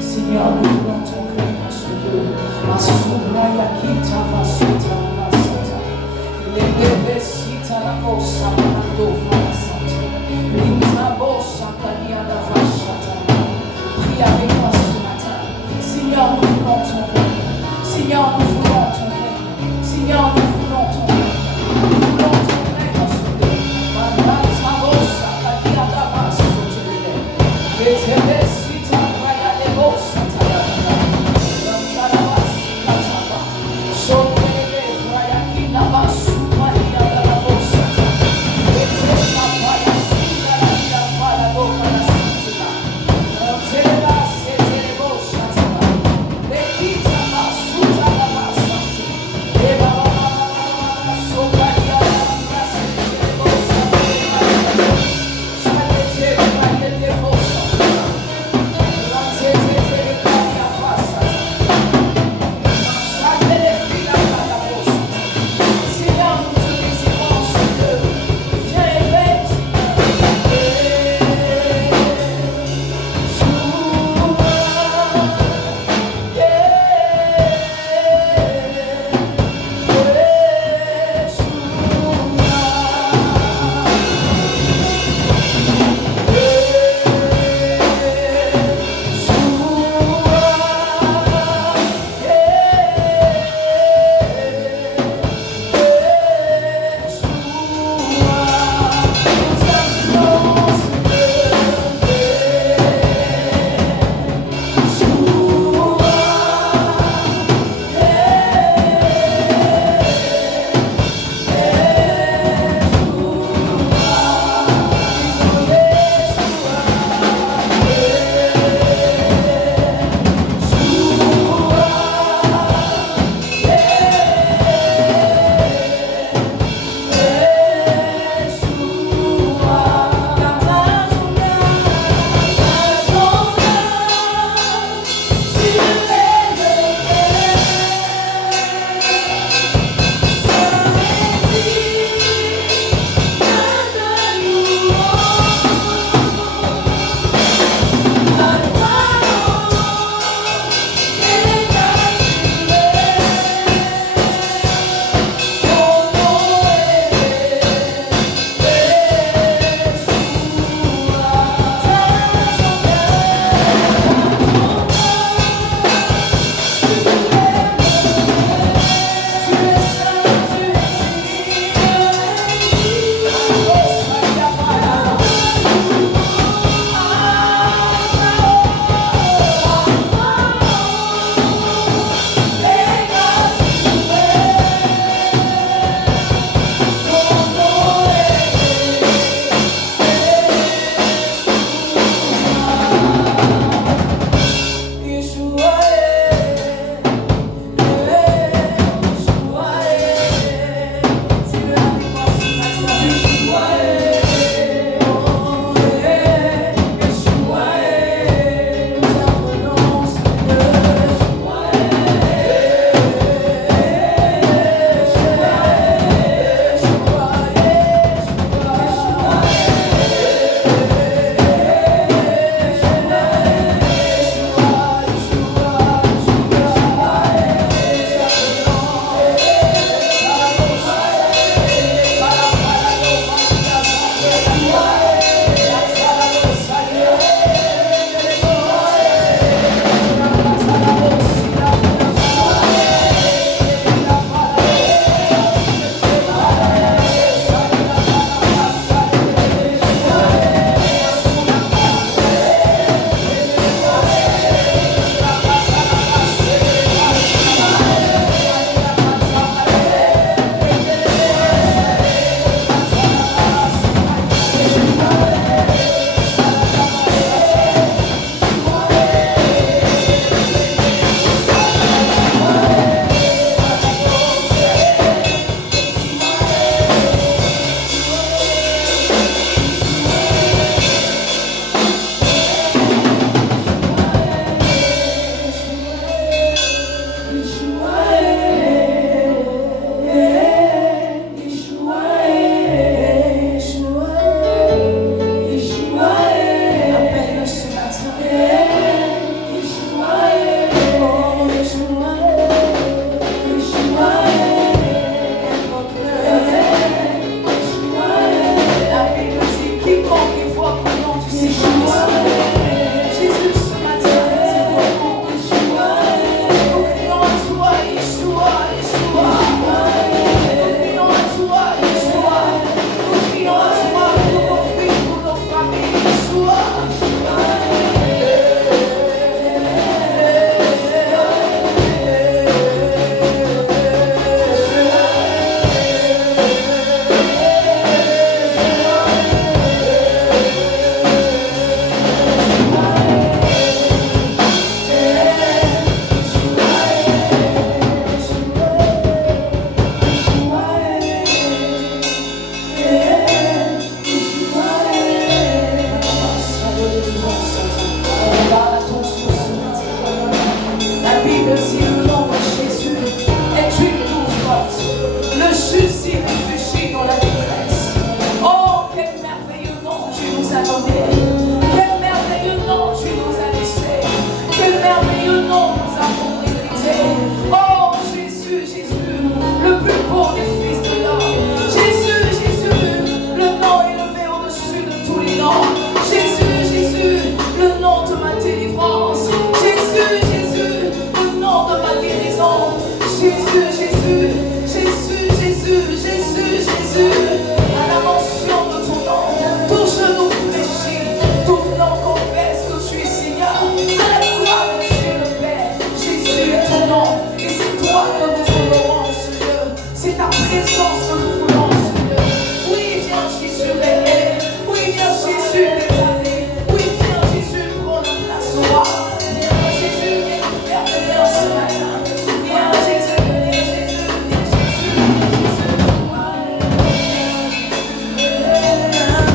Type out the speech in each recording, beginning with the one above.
Seigneur, nous voulons ton règne sur nous. Asubra yakita vasuta vasata. Legebesita la bossa parando vasata. Linta bossa paniada vasata. Prie avec moi ce matin. Seigneur, nous voulons ton règne. Seigneur, nous voulons ton règne. Seigneur, nous voulons ton règne. Nous voulons ton règne sur nous. Manata bossa paniada vasata. Letebesita payade bossa. Bible dit le nom de Jésus est une douce porte. Le juste s'y réfugie dans la détresse. Oh, quel merveilleux nom tu nous as donné. Quel merveilleux nom tu nous as laissé. Quel merveilleux nom nous avons hérité. Oh, Jésus, Jésus, le plus beau des fils de l'homme. Jésus, Jésus, le nom élevé au-dessus de tous les noms. Jésus, Jésus, le nom de ma délivrance. Jésus, Jésus, le nom de ma guérison. Jésus, Jésus, Jésus, Jésus, Jésus, Jésus. À la mention de ton nom, tout genou fléchit, tout nom confesse que tu es Seigneur. À la gloire de Dieu le Père, Jésus est ton nom. Et c'est toi que nous honorons, Seigneur. C'est ta présence que nous voulons, Seigneur. Oui, viens Jésus régner. Oui, viens Jésus dévoiler. Oui, viens Jésus prendre place au roi. Viens Jésus, viens nous faire venir ce matin. Viens Jésus, viens Jésus, viens Jésus, viens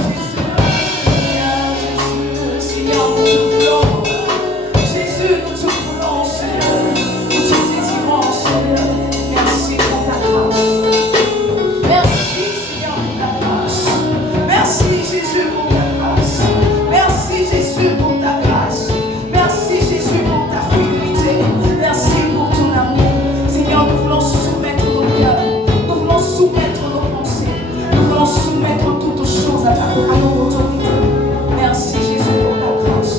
Jésus. Seigneur, nous te voulons. Jésus, nous te voulons, Seigneur. Nous te désirons, Seigneur. Merci pour ta grâce. Merci, Seigneur, pour ta grâce. Merci, Jésus, pour ta grâce. Merci, Jésus, pour ta grâce. Merci, Jésus, pour ta fidélité. Merci pour ton amour. Seigneur, nous voulons soumettre nos cœurs. Nous voulons soumettre nos pensées. Nous voulons soumettre toutes choses à nos autorités. Merci, Jésus, pour ta grâce.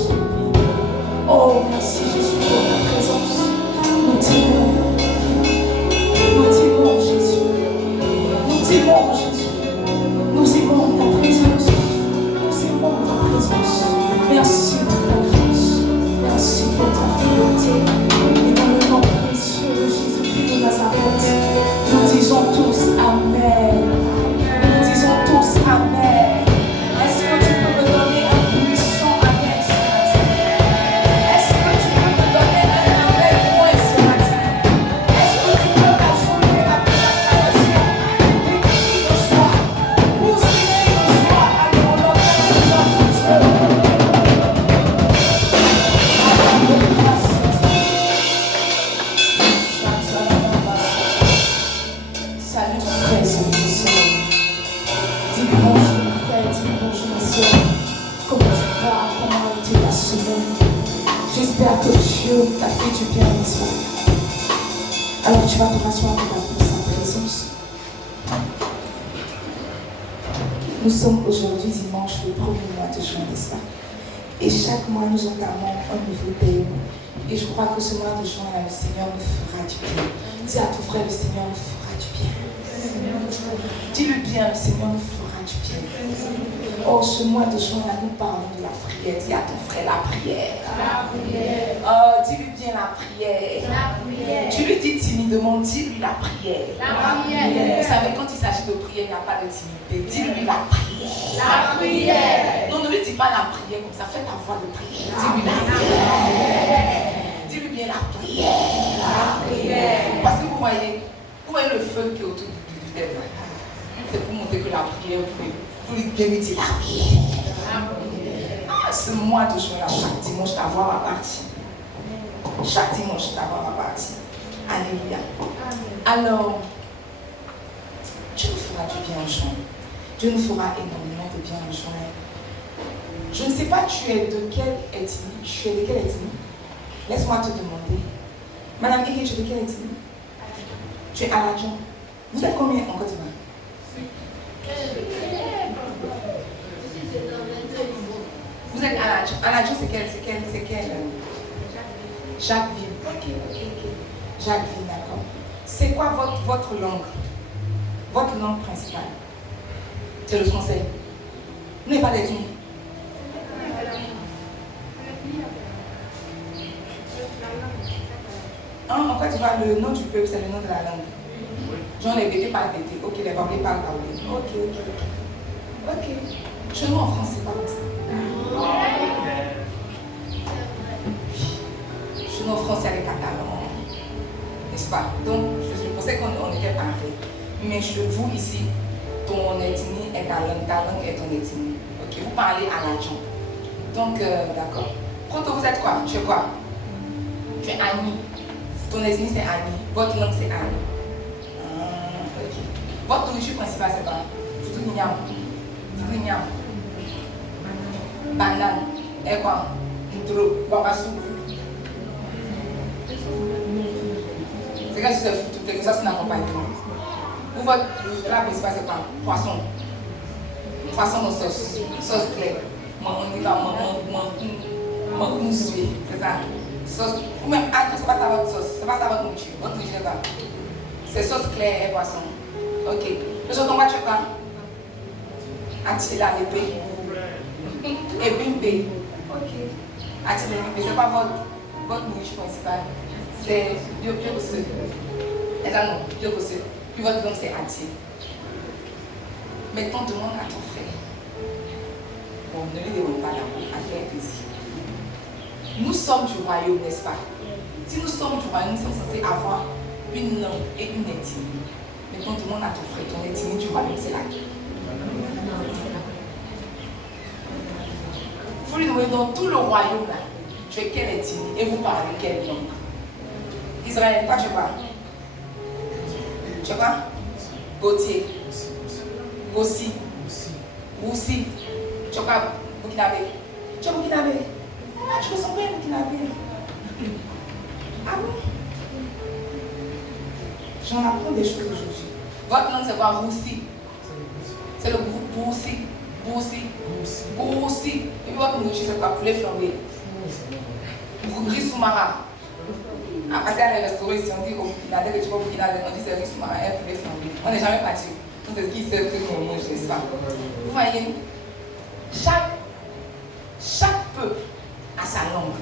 Oh, merci, Jésus, pour ta présence. Nous t'aimons. Nous t'aimons, Jésus. Nous t'aimons, Jésus. Nous aimons ta présence. Nous aimons ta présence. Merci pour ta grâce. Merci pour ta fidélité. Et dans le nom précieux de Jésus-Christ de Nazareth, nous disons tous Amen. Nous disons tous Amen. Est-ce que tu peux me donner un puissant Amen ce matin? Est-ce que tu peux me donner un Amen moins ce matin? Est-ce que tu peux ajouter à ta acclamation des cris de joie, pousser de joie à nos localisations? Salut ton frère, salut ton soeur. Dis-lui bonjour mon frère, dis-lui bonjour ma soeur. Comment tu vas? Comment a été ta semaine? J'espère que Dieu t'a fait du bien, n'est-ce pas? Alors tu vas te rasseoir dans sa présence. Nous sommes aujourd'hui dimanche, le premier mois de juin, n'est-ce pas? Et chaque mois, nous entamons un nouveau paiement. Et je crois que ce mois de juin, le Seigneur nous fera du bien. Dis à ton frère, le Seigneur nous fera du bien. Dis-le bien, le Seigneur nous fera du bien. Oh, ce mois de juin, là, nous parlons de la prière. Dis à ton frère, la prière. La prière. Oh, dis-lui bien la prière. La prière. Tu lui dis timidement, dis-lui la prière. La prière. Vous savez, quand il s'agit de prière, il n'y a pas de timidité. Dis-lui la prière. La prière. Non, ne lui dis pas la prière comme ça. Fais ta voix de prière. Dis-lui la prière. Dis-lui bien la prière. La prière. Parce que vous voyez le feu qui est autour du thème. C'est pour montrer que la prière, vous lui bien lui dire la prière. Ah, ce mois de juin, chaque dimanche, ta voix va partir. Chaque dimanche, ta voix va partir. Alléluia. Alors, Dieu nous fera du bien en juin. Dieu nous fera énormément de bien en juin. Je ne sais pas, tu es de quelle ethnie? Tu es de quelle ethnie? Laisse-moi te demander. Madame Eke, tu es de quelle ethnie? Tu es Aladjan. Vous êtes combien en Côte d'Ivoire? Vous êtes Aladjan. Aladjan, c'est quelle? Jacquesville. Ok. Jacquesville, d'accord. C'est quoi votre langue? Votre langue principale? C'est le français. Vous n'avez pas d'ethnie? En Côte d'Ivoire, le nom du peuple, c'est le nom de la langue. Genre les bébés parlent bébé. Ok, les Baoulés parlent Baoulé. Ok. Chez nous en France, c'est pas comme ça. Chez nous en France, il y a les Catalans. N'est-ce pas? Donc, je pensais qu'on était pareil. Mais vous ici, ton ethnie est ta langue est ton ethnie. Ok, vous parlez à l'adjoint. Donc, d'accord. Proto, vous êtes quoi? Tu es quoi? Tu es Annie. Ton ethnie c'est Annie, votre langue c'est Annie. Ok. Votre nourriture principale c'est quoi? Futunyam. Banane. Et quoi? Moudro. Babasou. C'est quand tu sais foutre, quelque chose qui n'accompagne pas. Ou votre plat principal c'est quoi? Poisson. Poisson en sauce. Sauce claire. On dit pas c'est ça. Sauce. Ou même, c'est pas ça votre sauce. C'est pas ça votre nourriture. Votre nourriture c'est quoi? C'est sauce claire et poisson. Ok. Le second quoi tu fais quoi? Attila l'épée. Et bimbe. Ok. Attila l'épée. C'est pas votre nourriture principale. C'est Dieu-Gossé. Dieu-Gossé. Puis votre nom c'est Ati. Maintenant, demande à ton frère. Bon, ne lui demande pas d'amour, à faire plaisir. Nous sommes du royaume, n'est-ce pas? Si nous sommes du royaume, nous sommes censés avoir une langue et une ethnie. Maintenant, demande à ton frère, ton ethnie du royaume, c'est laquelle? Vous lui demandez dans tout le royaume, là, tu es quelle ethnie et vous parlez quelle langue? Israël, toi tu es quoi? Tu es quoi? Gauthier. Gossi. Roussi. Tu es quoi? Burkinabé. Tu es Burkinabé? Ah, tu ressembles pas à Burkinabé. Ah bon? J'en apprends des choses aujourd'hui. Votre langue c'est quoi? Roussi. C'est le groupe Boussi. Boussi. Et puis votre nourriture c'est quoi? Poulet flambé. Riz sous-marin. Après c'est à restaurant ici, on dit au Burkina, dès que tu vas au Burkina, on dit c'est riz sous-marin et poulet flambé. On n'est jamais parti. On sait ce qui sert que qu'on mange, n'est-ce pas? Vous voyez, chaque peuple a sa langue.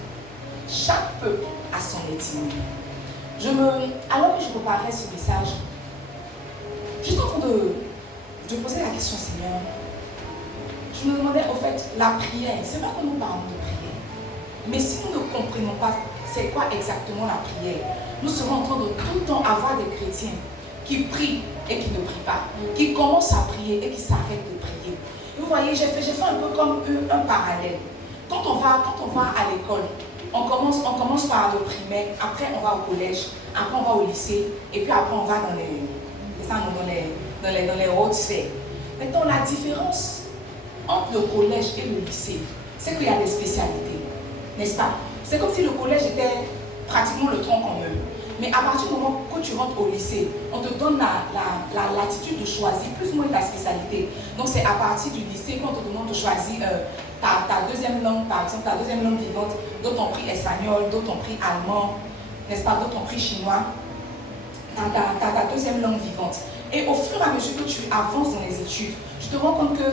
Chaque peuple a son ethnie. Alors que je préparais ce message, j'étais en train de poser la question, Seigneur. Je me demandais, au fait, la prière, c'est vrai que nous parlons de prière. Mais si nous ne comprenons pas c'est quoi exactement la prière, nous serons en train de tout le temps avoir des chrétiens qui prient et qui ne prient pas, qui commencent à prier et qui s'arrêtent de prier. Vous voyez, j'ai fait un peu comme un parallèle. Quand on va à l'école, on commence par le primaire, après on va au collège, après on va au lycée, et puis après on va dans les hautes sphères. Maintenant, la différence entre le collège et le lycée, c'est qu'il y a des spécialités, n'est-ce pas? C'est comme si le collège était pratiquement le tronc commun. Mais à partir du moment que tu rentres au lycée, on te donne la latitude de choisir plus ou moins ta spécialité. Donc c'est à partir du lycée qu'on te demande de choisir ta deuxième langue, par exemple, ta deuxième langue vivante. D'autres ont pris espagnol, d'autres ont pris allemand, n'est-ce pas? D'autres ont pris chinois. Ta deuxième langue vivante. Et au fur et à mesure que tu avances dans les études, tu te rends compte que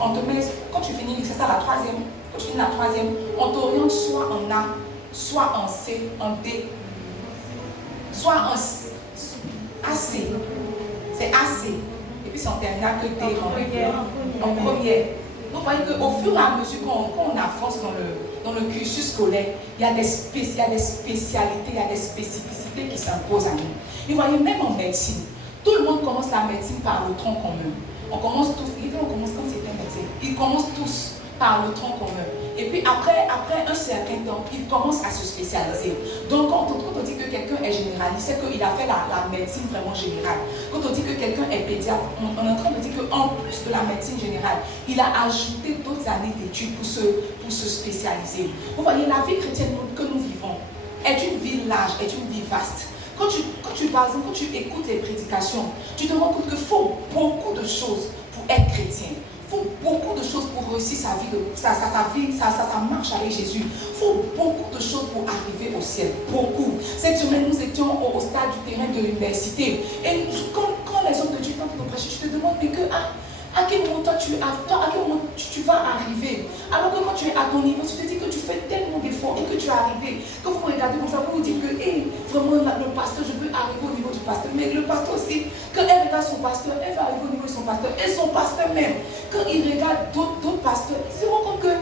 on te met, quand tu finis, c'est ça la troisième, quand tu finis la troisième, on t'oriente soit en A, soit en C, en D, soit en AC. C'est AC. Et puis c'est en terminale que D, en première. Donc vous voyez qu'au fur et à mesure qu'on avance dans le cursus scolaire, il y a des spécialités, il y a des spécificités qui s'imposent à nous. Et vous voyez, même en médecine, tout le monde commence la médecine par le tronc commun. On commence tous, on commence comme c'était médecin. Ils commencent tous par le tronc commun. Et puis après un certain temps, ils commencent à se spécialiser. Donc quand on dit que quelqu'un est généraliste, c'est qu'il a fait la médecine vraiment générale. Quand on dit que quelqu'un est pédiatre, on est en train de dire qu'en plus de la médecine générale, il a ajouté d'autres années d'études pour se spécialiser. Vous voyez, la vie chrétienne que nous vivons est une vie large, est une vie vaste. Quand tu écoutes les prédications, tu te rends compte qu'il faut beaucoup de choses pour être chrétien. Il faut beaucoup de choses pour réussir sa marche avec Jésus. Il faut beaucoup de choses pour arriver au ciel. Beaucoup. Cette semaine, nous étions au stade du terrain de l'université. Et quand les hommes de Dieu tentent de prêcher, tu te demandes, mais à quel moment à quel moment tu vas arriver? Alors que quand tu es à ton niveau, tu te dis que tu fais tellement d'efforts et que tu es arrivé. Quand vous regardez comme ça, vous vous dites que vraiment le pasteur, je veux arriver au niveau du pasteur. Mais le pasteur aussi, quand elle regarde son pasteur, elle va arriver au niveau de son pasteur. Et son pasteur même, quand il regarde d'autres pasteurs, il se rend compte que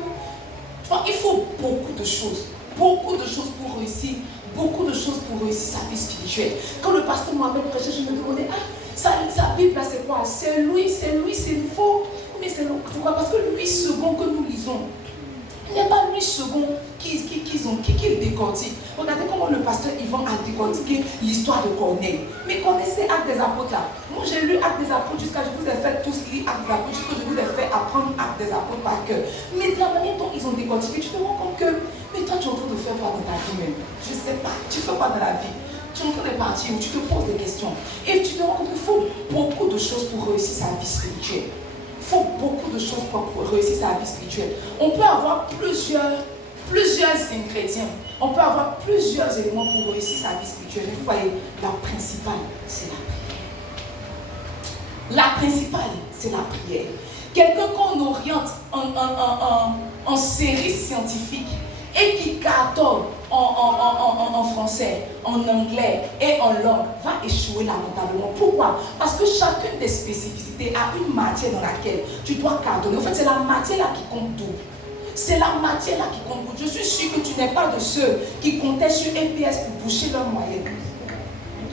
il faut beaucoup de choses pour réussir. Beaucoup de choses pour réussir sa vie spirituelle. Quand le pasteur Mohamed prêchait, je me demandais, sa Bible là c'est quoi? C'est lui, c'est faux. Mais c'est pourquoi? Parce que lui second que nous lisons, il n'y a pas lui second qui décortique. Regardez comment le pasteur Yvan a décortiquer l'histoire de Corneille. Mais connaissez Actes des Apôtres là. Moi j'ai lu Actes des Apôtres jusqu'à je vous ai fait tous lire Actes des Apôtres, jusqu'à je vous ai fait apprendre Actes des Apôtres par cœur. Mais de la manière dont ils ont décortiqué, tu te rends compte que, mais toi tu es en train de faire quoi dans ta vie même? Je ne sais pas, tu fais quoi dans la vie? Tu es en train de partir où tu te poses des questions. Et tu te rends compte qu'il faut beaucoup de choses pour réussir sa vie spirituelle. Il faut beaucoup de choses pour réussir sa vie spirituelle. On peut avoir plusieurs ingrédients. On peut avoir plusieurs éléments pour réussir sa vie spirituelle. Mais vous voyez, la principale, c'est la prière. La principale, c'est la prière. Quelqu'un qu'on oriente en série scientifique et qui cartonne en français, en anglais et en langue, va échouer lamentablement. Pourquoi? Parce que chacune des spécificités a une matière dans laquelle tu dois cartonner. En fait, c'est la matière là qui compte tout. C'est la matière là qui compte. Je suis sûr que tu n'es pas de ceux qui comptaient sur EPS pour boucher leur moyenne.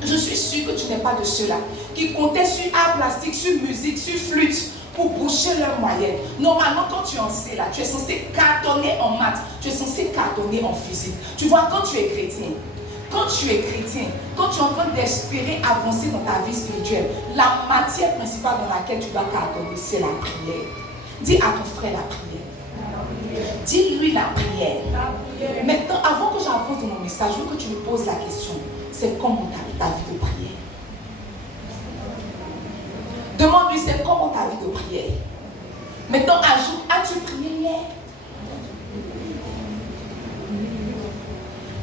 Je suis sûr que tu n'es pas de ceux-là qui comptaient sur art plastique, sur musique, sur flûte pour boucher leur moyenne. Normalement, quand tu en sais là, tu es censé cartonner en maths, tu es censé cartonner en physique. Tu vois, quand tu es chrétien, quand tu es en train d'espérer avancer dans ta vie spirituelle, la matière principale dans laquelle tu dois cartonner, c'est la prière. Dis à ton frère la prière. Dis-lui la prière. Maintenant, avant que j'avance dans mon message, je veux que tu me poses la question. C'est comment ta vie de prière? Demande-lui, c'est comment ta vie de prière? Maintenant, ajoute, as-tu prié hier?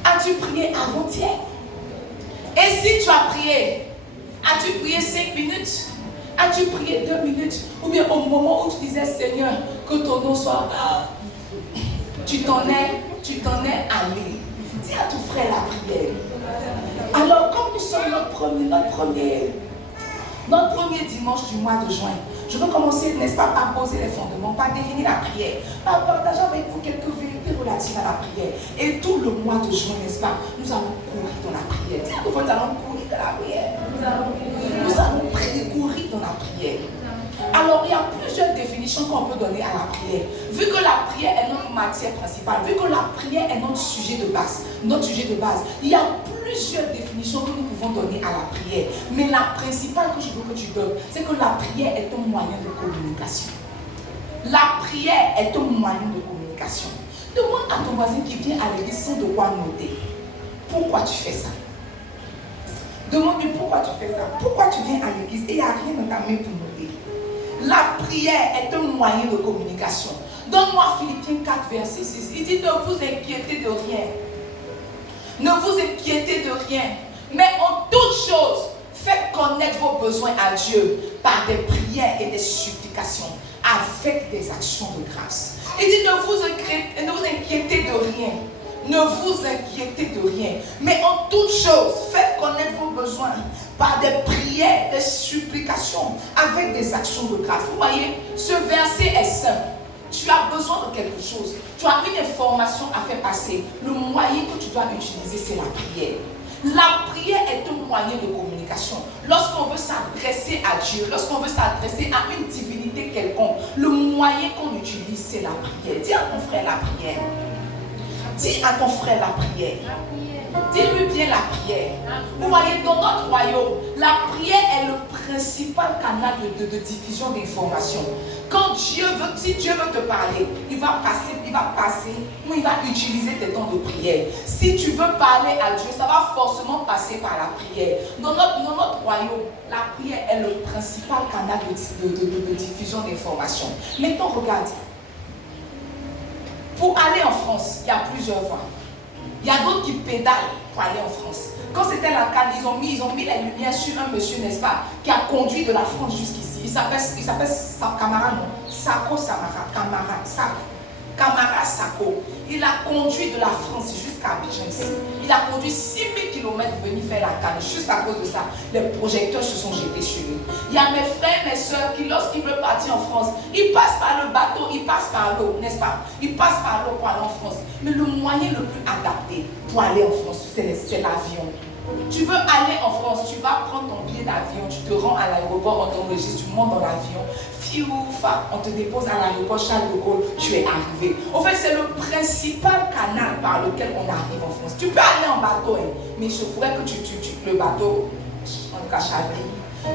As-tu prié avant-hier? Et si tu as prié, as-tu prié 5 minutes? As-tu prié 2 minutes? Ou bien au moment où tu disais, Seigneur, que ton nom soit... Tu t'en es allé. Dis à ton frère la prière. Alors, comme nous sommes notre premier dimanche du mois de juin, je veux commencer, n'est-ce pas, par poser les fondements, par définir la prière, par partager avec vous quelques vérités relatives à la prière. Et tout le mois de juin, n'est-ce pas, nous allons courir dans la prière. Dis à nous allons courir dans la prière. Nous allons courir dans la prière. Alors, il y a plusieurs définitions qu'on peut donner à la prière. Vu que la prière est notre matière principale, vu que la prière est notre sujet de base, il y a plusieurs définitions que nous pouvons donner à la prière. Mais la principale que je veux que tu donnes, c'est que la prière est un moyen de communication. La prière est un moyen de communication. Demande à ton voisin qui vient à l'église sans devoir noter. Pourquoi tu fais ça? Demande-lui pourquoi tu fais ça. Pourquoi tu viens à l'église et il n'y a rien dans ta main pour noter? La prière est un moyen de communication. Donne-moi Philippiens 4, verset 6. Il dit, ne vous inquiétez de rien. Ne vous inquiétez de rien. Mais en toute chose, faites connaître vos besoins à Dieu par des prières et des supplications, avec des actions de grâce. Il dit, ne vous inquiétez de rien. Ne vous inquiétez de rien. Mais en toute chose, faites connaître vos besoins par des prières, des supplications, avec des actions de grâce. Vous voyez, ce verset est simple. Tu as besoin de quelque chose. Tu as une information à faire passer. Le moyen que tu dois utiliser, c'est la prière. La prière est un moyen de communication. Lorsqu'on veut s'adresser à Dieu, lorsqu'on veut s'adresser à une divinité quelconque, le moyen qu'on utilise, c'est la prière. Dis à ton frère la prière. Dis à ton frère la prière. Dis-lui bien la prière. Vous voyez, dans notre royaume, la prière est le principal canal de diffusion d'informations. Quand Dieu veut, si Dieu veut te parler, il va utiliser tes temps de prière. Si tu veux parler à Dieu, ça va forcément passer par la prière. Dans notre royaume, la prière est le principal canal de diffusion d'informations. Maintenant, regarde. Pour aller en France, il y a plusieurs voies. Il y a d'autres qui pédalent pour aller en France. Quand c'était la CAN, ils ont mis les lumières sur un monsieur, n'est-ce pas, qui a conduit de la France jusqu'ici. Il s'appelle Camara, non? Sako Samara, Camara Sako. Il a conduit de la France jusqu'à Abidjan ici. Il a conduit 6000 km pour venir faire la CAN. Juste à cause de ça, les projecteurs se sont jetés sur lui. Il y a mes frères, mes soeurs qui, lorsqu'ils veulent partir en France, ils passent par le bateau, ils passent par l'eau, n'est-ce pas? Ils passent par l'eau pour aller en France. Mais le moyen le plus adapté pour aller en France, c'est l'avion. Tu veux aller en France, tu vas prendre ton billet d'avion, tu te rends à l'aéroport, on t'enregistre, tu montes dans l'avion. fille ou femme, on te dépose à l'aéroport Charles de Gaulle, tu es arrivé. En fait, c'est le principal canal par lequel on arrive en France. Tu peux aller en bateau, hein, mais il se faudrait que le bateau, en cache.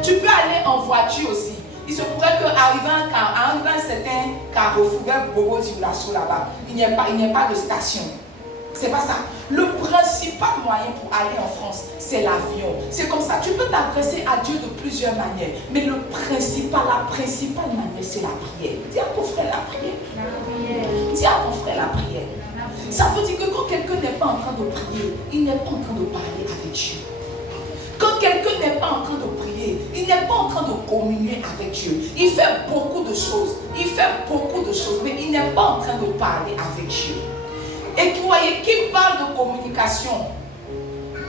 Tu peux aller en voiture aussi. Il se pourrait qu'arrivant à un certain carrefour, vers Bobo Dioulasso là-bas, il n'y a pas de station. C'est pas ça. Le principal moyen pour aller en France, c'est l'avion. C'est comme ça. Tu peux t'adresser à Dieu de plusieurs manières. Mais la principale manière, c'est la prière. Dis à ton frère la prière. Dis à ton frère la prière. Ça veut dire que quand quelqu'un n'est pas en train de prier, il n'est pas en train de parler avec Dieu. Quand quelqu'un n'est pas en train de prier, il n'est pas en train de communier avec Dieu. Il fait beaucoup de choses. Mais il n'est pas en train de parler avec Dieu. Et vous voyez, qui parle de communication,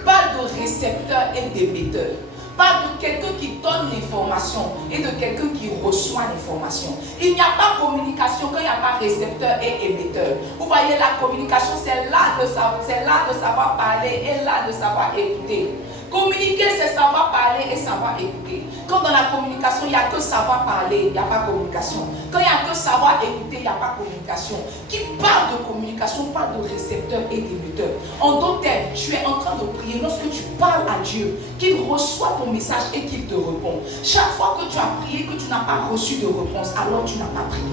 parle de récepteur et d'émetteur. Parle de quelqu'un qui donne l'information et de quelqu'un qui reçoit l'information. Il n'y a pas communication quand il n'y a pas récepteur et émetteur. Vous voyez, la communication, c'est là de savoir parler et là de savoir écouter. Communiquer, c'est savoir parler et savoir écouter. Quand dans la communication, il n'y a que savoir parler, il n'y a pas communication. Quand il n'y a que savoir écouter, il n'y a pas communication. Qui parle de communication, parle de récepteur et d'émetteur. En d'autres termes, tu es en train de prier lorsque tu parles à Dieu, qu'il reçoit ton message et qu'il te répond. Chaque fois que tu as prié, que tu n'as pas reçu de réponse, alors tu n'as pas prié.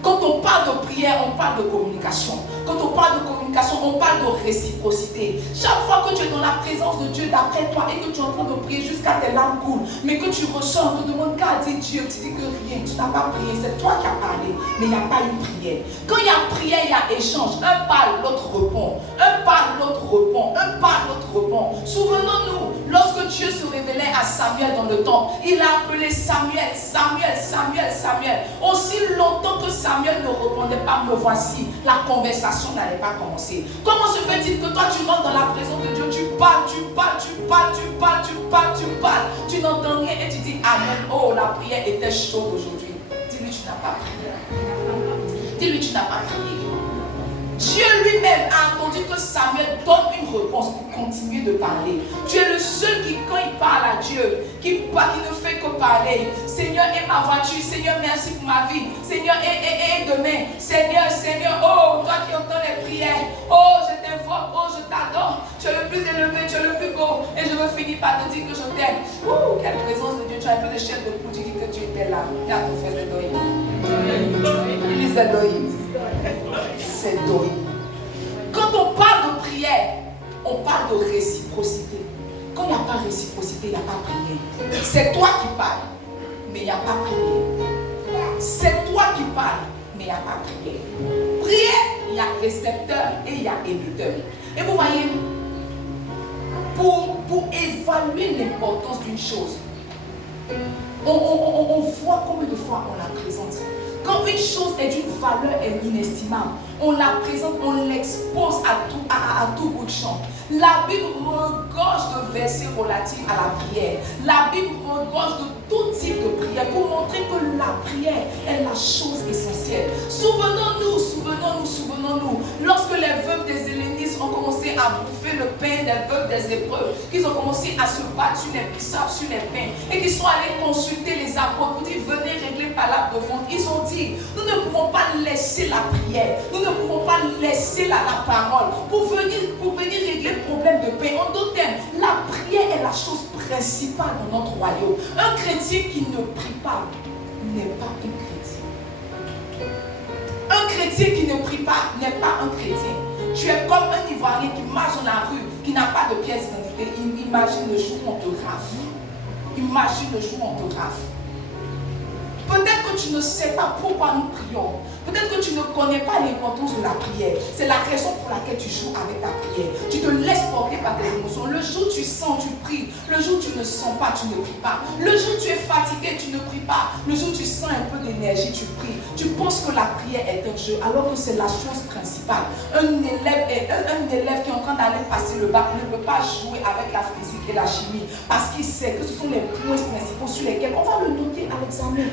Quand on parle de prière, on parle de communication. Quand on parle de communication, on parle de réciprocité. Chaque fois que tu es dans la présence de Dieu d'après toi et que tu es en train de prier jusqu'à tes larmes coulent, mais que tu ressens, on te demande qu'a dit Dieu, tu dis que rien, tu n'as pas prié, c'est toi qui as parlé, mais il n'y a pas eu prière. Quand il y a prière, il y a échange. Un parle, l'autre répond. Un parle, l'autre répond. Un parle, l'autre répond. Souvenons-nous, lorsque Dieu se révélait à Samuel dans le temple, il a appelé Samuel. Aussi longtemps que Samuel ne répondait pas, me voici, la conversation n'allait pas commencer. Comment se fait-il que toi tu rentres dans la présence de Dieu, tu parles, tu n'entends rien et tu dis Amen. Oh, la prière était chaude aujourd'hui. Dis-lui, tu n'as pas prié. Dis-lui, tu n'as pas prié. Dieu lui-même a attendu que Samuel donne une réponse pour continuer de parler. Tu es le seul qui, quand il parle à Dieu, qui ne fait que parler. Seigneur, aie ma voiture. Seigneur, merci pour ma vie. Seigneur, aie demain. Seigneur, oh, toi qui entends les prières. Oh, je t'invoque. Oh, je t'adore. Tu es le plus élevé, tu es le plus beau. Et je veux finir par te dire que je t'aime. Oh, quelle présence de Dieu. Tu as un peu de chair de poule. Tu dis que Dieu était là. Regarde ton frère, c'est Doïm. Il dit c'est Doïm. C'est Doïm. Quand on parle de prière, on parle de réciprocité. Quand il n'y a pas réciprocité, il n'y a pas prière. C'est toi qui parles, mais il n'y a pas prière. C'est toi qui parles, mais il n'y a pas prière. Prière, il y a récepteur et il y a émetteur. Et vous voyez, pour évaluer l'importance d'une chose, on voit combien de fois on la présente. Quand une chose est d'une valeur inestimable, on la présente, on l'expose à tout bout de champ. La Bible regorge de versets relatifs à la prière. La Bible regorge de tout type de prière pour montrer que la prière est la chose essentielle. Souvenons-nous, lorsque les veuves des Hellénistes ont commencé à bouffer le pain des veuves des épreuves, qu'ils ont commencé à se battre sur les pissables, sur les pains, et qu'ils sont allés consulter les apôtres pour dire venez régler par la de vente. Ils ont dit nous ne pouvons pas laisser la prière, nous ne pouvons pas laisser la parole pour venir régler le problème de pain. En d'autres termes, la prière est la chose principale dans notre royaume. Un chrétien qui ne prie pas n'est pas un chrétien. Un chrétien qui ne prie pas n'est pas un chrétien. Tu es comme un Ivoirien qui marche dans la rue, qui n'a pas de pièce d'identité. Imagine le jour où on te rafle. Imagine le jour où on te rafle. Peut-être que tu ne sais pas pourquoi nous prions. Peut-être que tu ne connais pas l'importance de la prière. C'est la raison pour laquelle tu joues avec ta prière. Tu te laisses porter par tes émotions. Le jour où tu sens, tu pries. Le jour où tu ne sens pas, tu ne pries pas. Le jour où tu es fatigué, tu ne pries pas. Le jour où tu sens un peu d'énergie, tu pries. Tu penses que la prière est un jeu, alors que c'est la chose principale. Un élève qui est en train d'aller passer le bac ne peut pas jouer avec la physique et la chimie parce qu'il sait que ce sont les points principaux sur lesquels on va le noter à l'examen.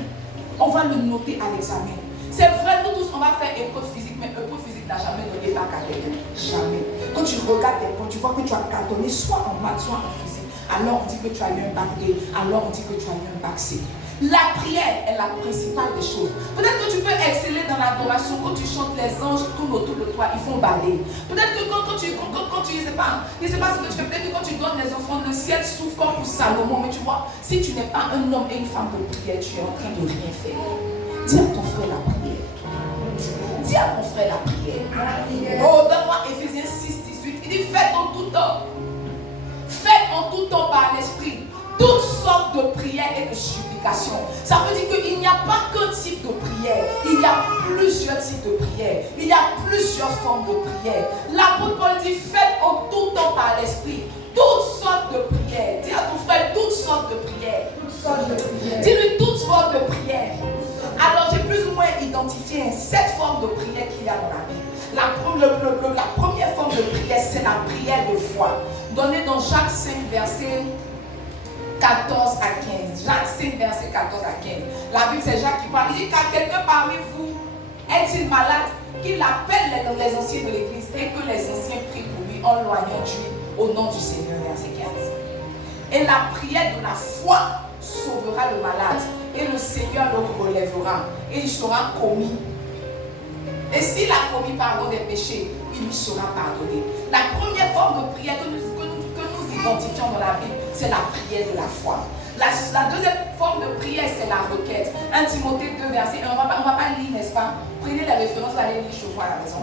C'est vrai, nous tous, on va faire épreuve physique, mais épreuve physique n'a jamais donné bac à quelqu'un. Jamais. Quand tu regardes tes points, tu vois que tu as cartonné soit en maths, soit en physique. alors on dit que tu as eu un bac D, alors on dit que tu as eu un bac C. La prière est la principale des choses. Peut-être que tu peux exceller dans l'adoration. Quand tu chantes, les anges tournent autour de toi, ils font baler. Peut-être que quand tu je sais pas ce que tu fais. Peut-être que quand tu donnes les offrandes, le ciel souffre comme pour Salomon. Mais tu vois, si tu n'es pas un homme et une femme de prière, tu es en train de rien faire. Dis à ton frère la prière. Dis à ton frère la prière. Oh, donne-moi Éphésiens 6, 18. Il dit faites en tout temps. Faites en tout temps par l'esprit toutes sortes de prières et de supplications. Ça veut dire qu'il n'y a pas qu'un type de prière. Il y a plusieurs types de prières. Il y a plusieurs formes de prières. L'apôtre Paul dit faites en tout temps par l'esprit toutes sortes de prières. Dis à ton frère toutes sortes de prières. Dis-lui toutes sortes de prières. Alors j'ai plus ou moins identifié 7 formes de prières qu'il y a dans la Bible. La première forme de prière, c'est la prière de foi. Donnée dans Jacques 5, verset 14 à 15. Jacques 5, verset 14 à 15. La Bible, c'est Jacques qui parle. Il dit, car quelqu'un parmi vous est-il malade, qu'il appelle les anciens de l'église et que les anciens prient pour lui en loignant Dieu au nom du Seigneur. Verset 15. Et la prière de la foi sauvera le malade et le Seigneur le relèvera et il sera commis. Et s'il a commis pardon des péchés, il lui sera pardonné. La première forme de prière que nous identifions dans la Bible, c'est la prière de la foi. La deuxième forme de prière, c'est la requête. 1 Timothée 2, verset 1. On ne va pas lire, n'est-ce pas? Prenez les références, vous allez lire chez vous à la maison.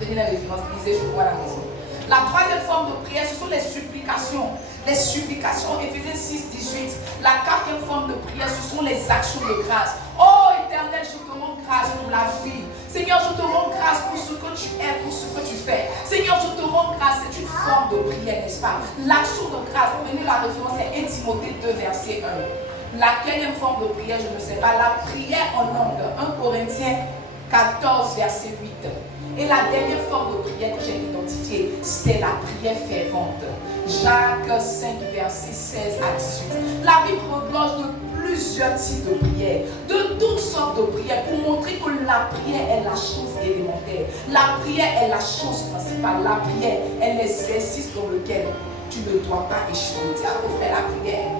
Prenez les références, lisez chez vous à la maison. La troisième forme de prière, ce sont les supplications. Les supplications, Éphésiens 6, 18. La quatrième forme de prière, ce sont les actions de grâce. Oh Éternel, je te rends grâce pour la vie. Seigneur, je te rends grâce pour ce que tu es, pour ce que tu fais. Seigneur, je te rends grâce. C'est une forme de prière, n'est-ce pas? L'action de grâce, prenez la référence, c'est 1 Timothée 2, verset 1. La quatrième forme de prière, je ne sais pas. La prière en langue, 1 Corinthiens 14, verset 8. Et la dernière forme de prière que j'ai identifiée, c'est la prière fervente. Jacques 5, verset 16 à 18. La Bible regorge de plusieurs types de prières, de toutes sortes de prières, pour montrer que la prière est la chose élémentaire. La prière est la chose principale. La prière est l'exercice dans lequel tu ne dois pas échouer. Dis à ton frère la prière.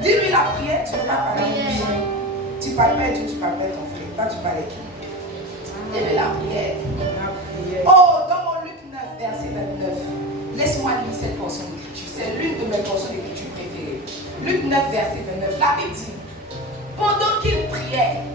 Dis-lui la prière, tu ne peux pas parler. Tu parles pas Dieu, tu parles pas ton frère. Toi, tu parles qui? Dis-lui la prière. Oh, dans mon Luc 9, verset 29. Laisse-moi lire cette portion d'écriture. C'est l'une de mes portions d'écriture préférées. Luc 9, verset 29. La Bible dit, pendant qu'il priait,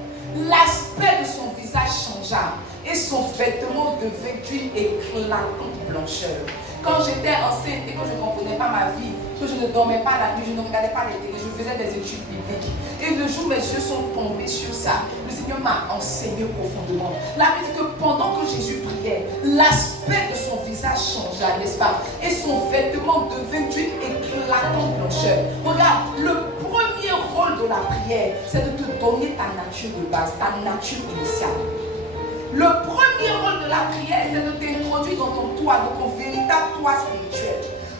l'aspect de son visage changea et son vêtement devint d'une éclatante blancheur. Quand j'étais enceinte et que je ne comprenais pas ma vie, que je ne dormais pas la nuit, je ne regardais pas les télé, je faisais des études bibliques. Et le jour où mes yeux sont tombés sur ça, le Seigneur m'a enseigné profondément. La Bible dit que pendant que Jésus priait, l'aspect de son visage changea, n'est-ce pas? Et son vêtement devint d'une éclatante blancheur. Regarde, le premier rôle de la prière, c'est de te donner ta nature de base, ta nature initiale. Le premier rôle de la prière, c'est de t'introduire dans ton toi, dans ton véritable toi spirituel.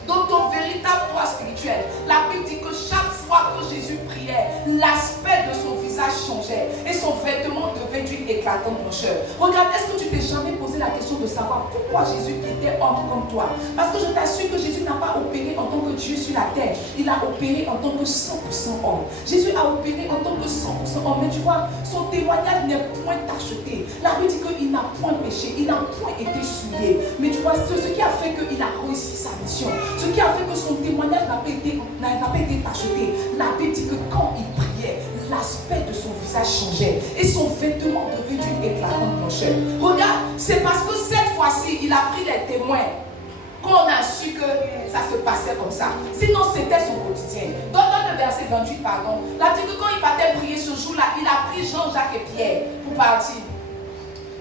Dans ton véritable toi spirituel. La Bible dit que chaque fois que Jésus priait, l'aspect de son visage changeait et son vêtement devait d'une éclatante blancheur. Regarde, est-ce que tu t'es jamais posé la question de savoir pourquoi Jésus était homme comme toi? Parce que je t'assure que Jésus n'a pas opéré en tant que Dieu sur la terre. Il a opéré en tant que 100% homme. Jésus a opéré en tant que 100% homme. Mais tu vois, son témoignage n'est point tacheté. La Bible dit qu'il n'a point péché, il n'a point été souillé. Mais tu vois, c'est ce qui a fait qu'il a réussi sa mission. Ce qui a fait que son témoignage n'a pas été tacheté. La Bible dit que quand il priait, l'aspect de son visage changeait et son vêtement devenait d'une éclatante blancheur. Regarde, c'est parce que cette fois-ci, il a pris les témoins qu'on a su que ça se passait comme ça. Sinon, c'était son quotidien. Dans le verset 28, pardon, la dit que quand il partait prier ce jour-là, il a pris Jean, Jacques et Pierre pour partir.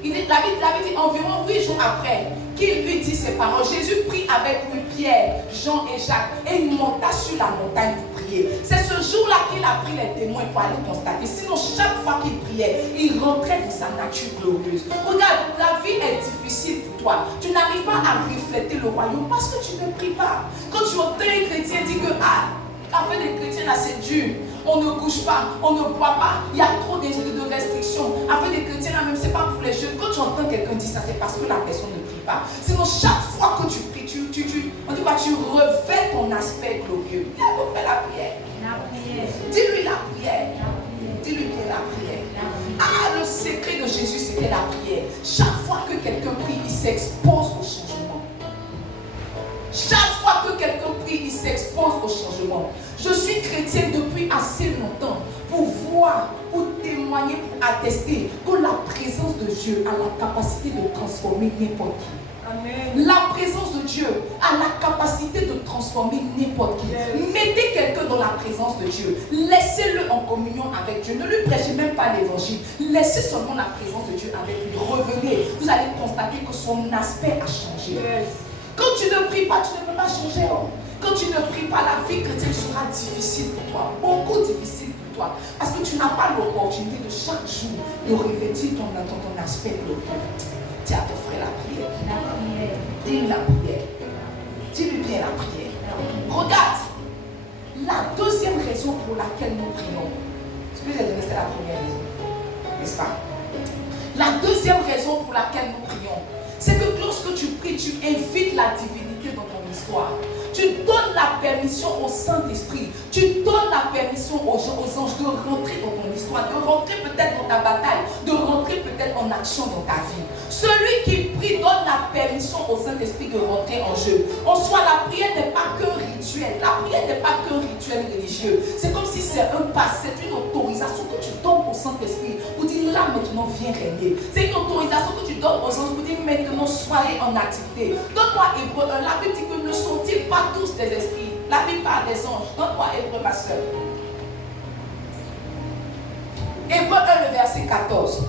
La Bible dit environ 8 jours après qu'il lui dit ces paroles, Jésus prit avec lui Pierre, Jean et Jacques et il monta sur la montagne pour prier. C'est ce jour-là qu'il a pris les témoins pour aller constater. Sinon, chaque fois qu'il priait, il rentrait dans sa nature glorieuse. Regarde, la vie est difficile pour toi. Tu n'arrives pas à refléter le royaume parce que tu ne pries pas. Quand tu entends un chrétien dire que affaire des chrétiens là c'est dur, on ne couche pas, on ne boit pas, il y a trop de restrictions. Affaire des chrétiens là même c'est pas pour les jeunes. Quand tu entends quelqu'un dire ça, c'est parce que la personne ne prie pas. Sinon chaque fois que tu pries, tu revêts ton aspect Dis-lui la prière. Dis-lui bien la prière. Ah, le secret de Jésus, c'était la prière. Chaque fois que quelqu'un prie, il s'expose au changement. Chaque fois que quelqu'un prie, il s'expose au changement. Je suis chrétienne depuis assez longtemps pour voir, pour témoigner, pour attester que la présence de Dieu a la capacité de transformer n'importe qui. Amen. La présence de Dieu a la capacité de transformer n'importe qui. Mettez quelqu'un dans la présence de Dieu. Laissez-le en communion avec Dieu. Ne lui prêchez même pas l'évangile. Laissez seulement la présence de Dieu avec lui. Revenez. Vous allez constater que son aspect a changé. Quand tu ne pries pas, tu ne peux pas changer. Quand tu ne pries pas, la vie chrétienne sera difficile pour toi. Beaucoup difficile pour toi. Parce que tu n'as pas l'opportunité de chaque jour de revêtir ton aspect glorieux. Dis à ton frère la prière. Dis-lui la prière. Dis-lui bien la prière. Regarde. La deuxième raison pour laquelle nous prions. Ce que j'ai donné, c'est la première raison. N'est-ce pas? La deuxième raison pour laquelle nous prions, c'est que lorsque tu pries, tu invites la divinité dans ton histoire. Tu donnes la permission au Saint-Esprit. Tu donnes la permission aux anges de rentrer dans ton histoire, de rentrer peut-être dans ta bataille, de rentrer peut-être en action dans ta vie. Celui qui prie donne la permission au Saint-Esprit de rentrer en jeu. En soi, la prière n'est pas qu'un rituel. La prière n'est pas qu'un rituel religieux. C'est comme si c'est un pass, c'est une autorisation que tu donnes au Saint-Esprit pour dire là maintenant viens régner. C'est une autorisation que tu donnes aux anges pour dire maintenant soyez en activité. Donne-moi Hébreu 1. La Bible dit que ne sont-ils pas tous des esprits? La Bible parle des anges. Donne-moi Hébreu, ma soeur. Hébreu 1, le verset 14.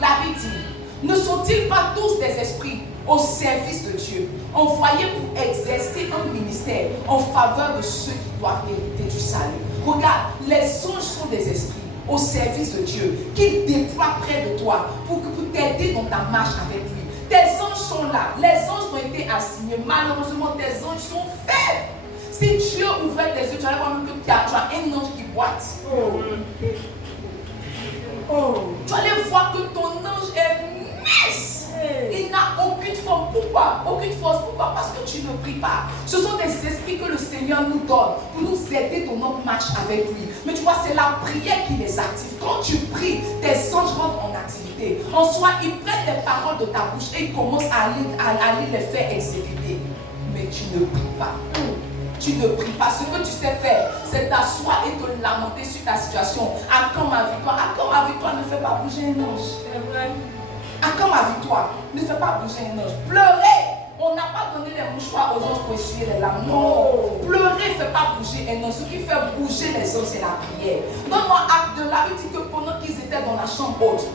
La Bible dit, ne sont-ils pas tous des esprits au service de Dieu, envoyés pour exercer un ministère en faveur de ceux qui doivent hériter du salut? Regarde, les anges sont des esprits au service de Dieu, qu'il déploie près de toi pour t'aider dans ta marche avec lui. Tes anges sont là, les anges ont été assignés. Malheureusement, tes anges sont faibles. Si Dieu ouvrait tes yeux, tu allais voir même que tu as un ange qui boite. Tu allais voir que ton ange est mince. Il n'a aucune forme. Pourquoi? Aucune force. Pourquoi? Parce que tu ne pries pas. Ce sont des esprits que le Seigneur nous donne pour nous aider dans notre marche avec lui. Mais tu vois, c'est la prière qui les active. Quand tu pries, tes anges rentrent en activité. En soi, ils prennent les paroles de ta bouche et ils commencent à aller les faire exécuter. Mais tu ne pries pas. Tu ne pries pas. Ce que tu sais faire, c'est t'asseoir et te lamenter sur ta situation. À quand ma victoire? À quand ma victoire? Ne fais pas bouger un ange. C'est vrai. À quand ma victoire? Ne fais pas bouger un ange. Pleurer. On n'a pas donné les mouchoirs aux anges pour essuyer les larmes. Non. Pleurer ne fait pas bouger un ange. Ce qui fait bouger les anges, c'est la prière. Donne-moi acte de la Bible dit que pendant qu'ils étaient dans la chambre haute,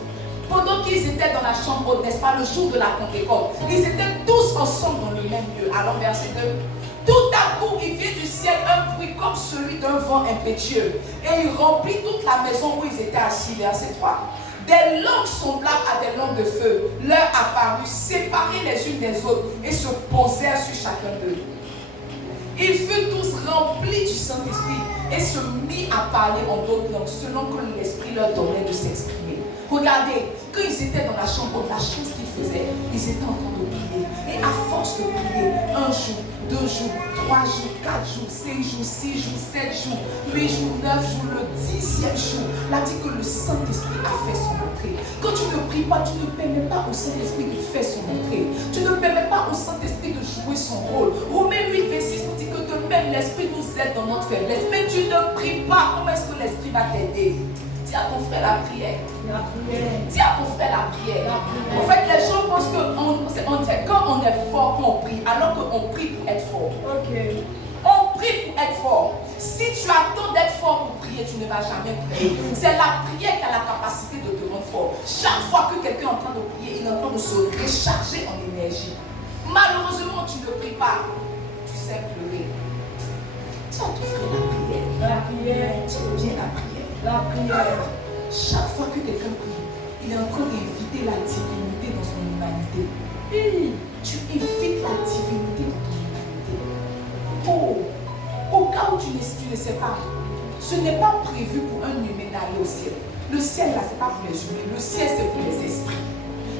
n'est-ce pas, le jour de la Pentecôte, ils étaient tous ensemble dans le même lieu. Alors, verset 2. Tout à coup, il vient du ciel un bruit comme celui d'un vent impétueux. Et il remplit toute la maison où ils étaient assis. Verset 3. Des langues semblables à des langues de feu leur apparurent, séparées les unes des autres, et se posèrent sur chacun d'eux. Ils furent tous remplis du Saint-Esprit et se mit à parler en d'autres langues, selon que l'Esprit leur donnait de s'exprimer. Regardez, quand ils étaient dans la chambre, la chose qu'ils faisaient, ils étaient en train de prier. Et à force de prier, 1 jour, 2 jours, 3 jours, 4 jours, 5 jours, 6 jours, 7 jours, 8 jours, 9 jours, le 10e jour, il a dit que le Saint-Esprit a fait son entrée. Quand tu ne pries pas, tu ne permets pas au Saint-Esprit de faire son entrée. Tu ne permets pas au Saint-Esprit de jouer son rôle. Romains 8, verset 6 nous dit que de même l'Esprit nous aide dans notre faiblesse. Mais tu ne pries pas. Comment est-ce que l'Esprit va t'aider? Dis à ton frère la prière. Dis à ton frère la prière. En fait, les gens pensent que quand on est fort, on prie, alors qu'on prie pour être fort. On prie pour être fort. Si tu attends d'être fort pour prier, tu ne vas jamais prier. C'est la prière qui a la capacité de te rendre fort. Chaque fois que quelqu'un est en train de prier, il est en train de se recharger en énergie. Malheureusement, tu ne pries pas. Tu sais pleurer. Dis à ton frère la prière. Dis bien la prière. La prière. Chaque fois que quelqu'un prie, il est en train d'inviter la divinité dans son humanité. Tu invites la divinité dans ton humanité. Au cas où tu ne sais pas, ce n'est pas prévu pour un humain d'aller au ciel. Le ciel là, ce n'est pas pour les humains. Le ciel, c'est pour les esprits.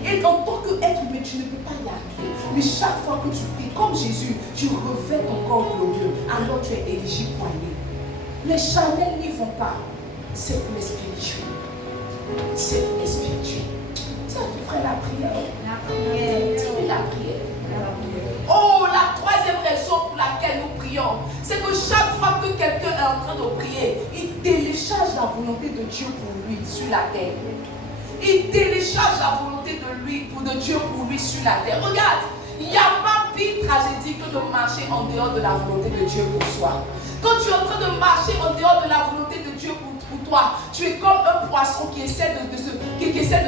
Et en tant qu'être humain, tu ne peux pas y arriver. Mais chaque fois que tu pries, comme Jésus, tu revêts ton corps glorieux. Alors tu es éligible pour aller. Les charnels n'y vont pas. C'est pour les spirituels. C'est pour les spirituels. Tiens, tu ferais la prière. La prière. Dis-lui la prière. La prière. Oh, la troisième raison pour laquelle nous prions, c'est que chaque fois que quelqu'un est en train de prier, il télécharge la volonté de Dieu pour lui sur la terre. Il télécharge la volonté de Dieu pour lui sur la terre. Regarde, il n'y a pas pire tragédie que de marcher en dehors de la volonté de Dieu pour soi. Quand tu es en train de marcher en dehors de la volonté de Dieu pour toi, tu es comme un poisson qui essaie de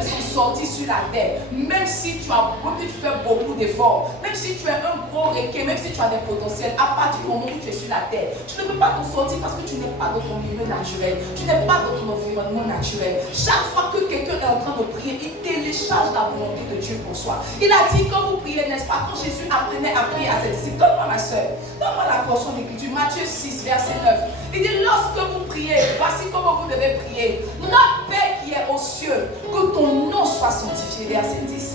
s'en sortir sur la terre. Même si tu fais beaucoup d'efforts, même si tu es un gros requin, même si tu as des potentiels, à partir du moment où tu es sur la terre, tu ne peux pas t'en sortir parce que tu n'es pas dans ton milieu naturel, tu n'es pas dans ton environnement naturel. Chaque fois que quelqu'un est en train de prier, il télécharge la volonté de Dieu pour soi. Il a dit, quand vous priez, n'est-ce pas, quand Jésus apprenait à prier à ses disciples, donne-moi ma soeur, donne-moi la portion d'écriture, Matthieu 6, verset 9. Il dit, lorsque vous priez, voici comment vous devez prier. Notre Père qui est aux cieux, que ton nom soit sanctifié. Verset 10.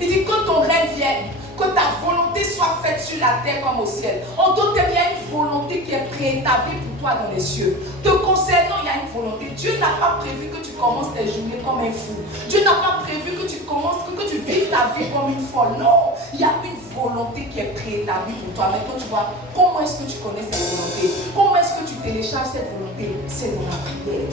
Il dit, que ton règne vienne, que ta volonté soit faite sur la terre comme au ciel. En d'autres termes, il y a une volonté qui est préétablie pour toi dans les cieux. Te concernant, il y a une volonté. Dieu n'a pas prévu que tu commences tes journées comme un fou. Dieu n'a pas prévu que tu vives ta vie comme une folle. Non, il y a une volonté qui est préétablie pour toi. Maintenant, tu vois, comment est-ce que tu connais cette volonté? Comment est-ce que tu télécharges cette volonté? C'est dans la prière.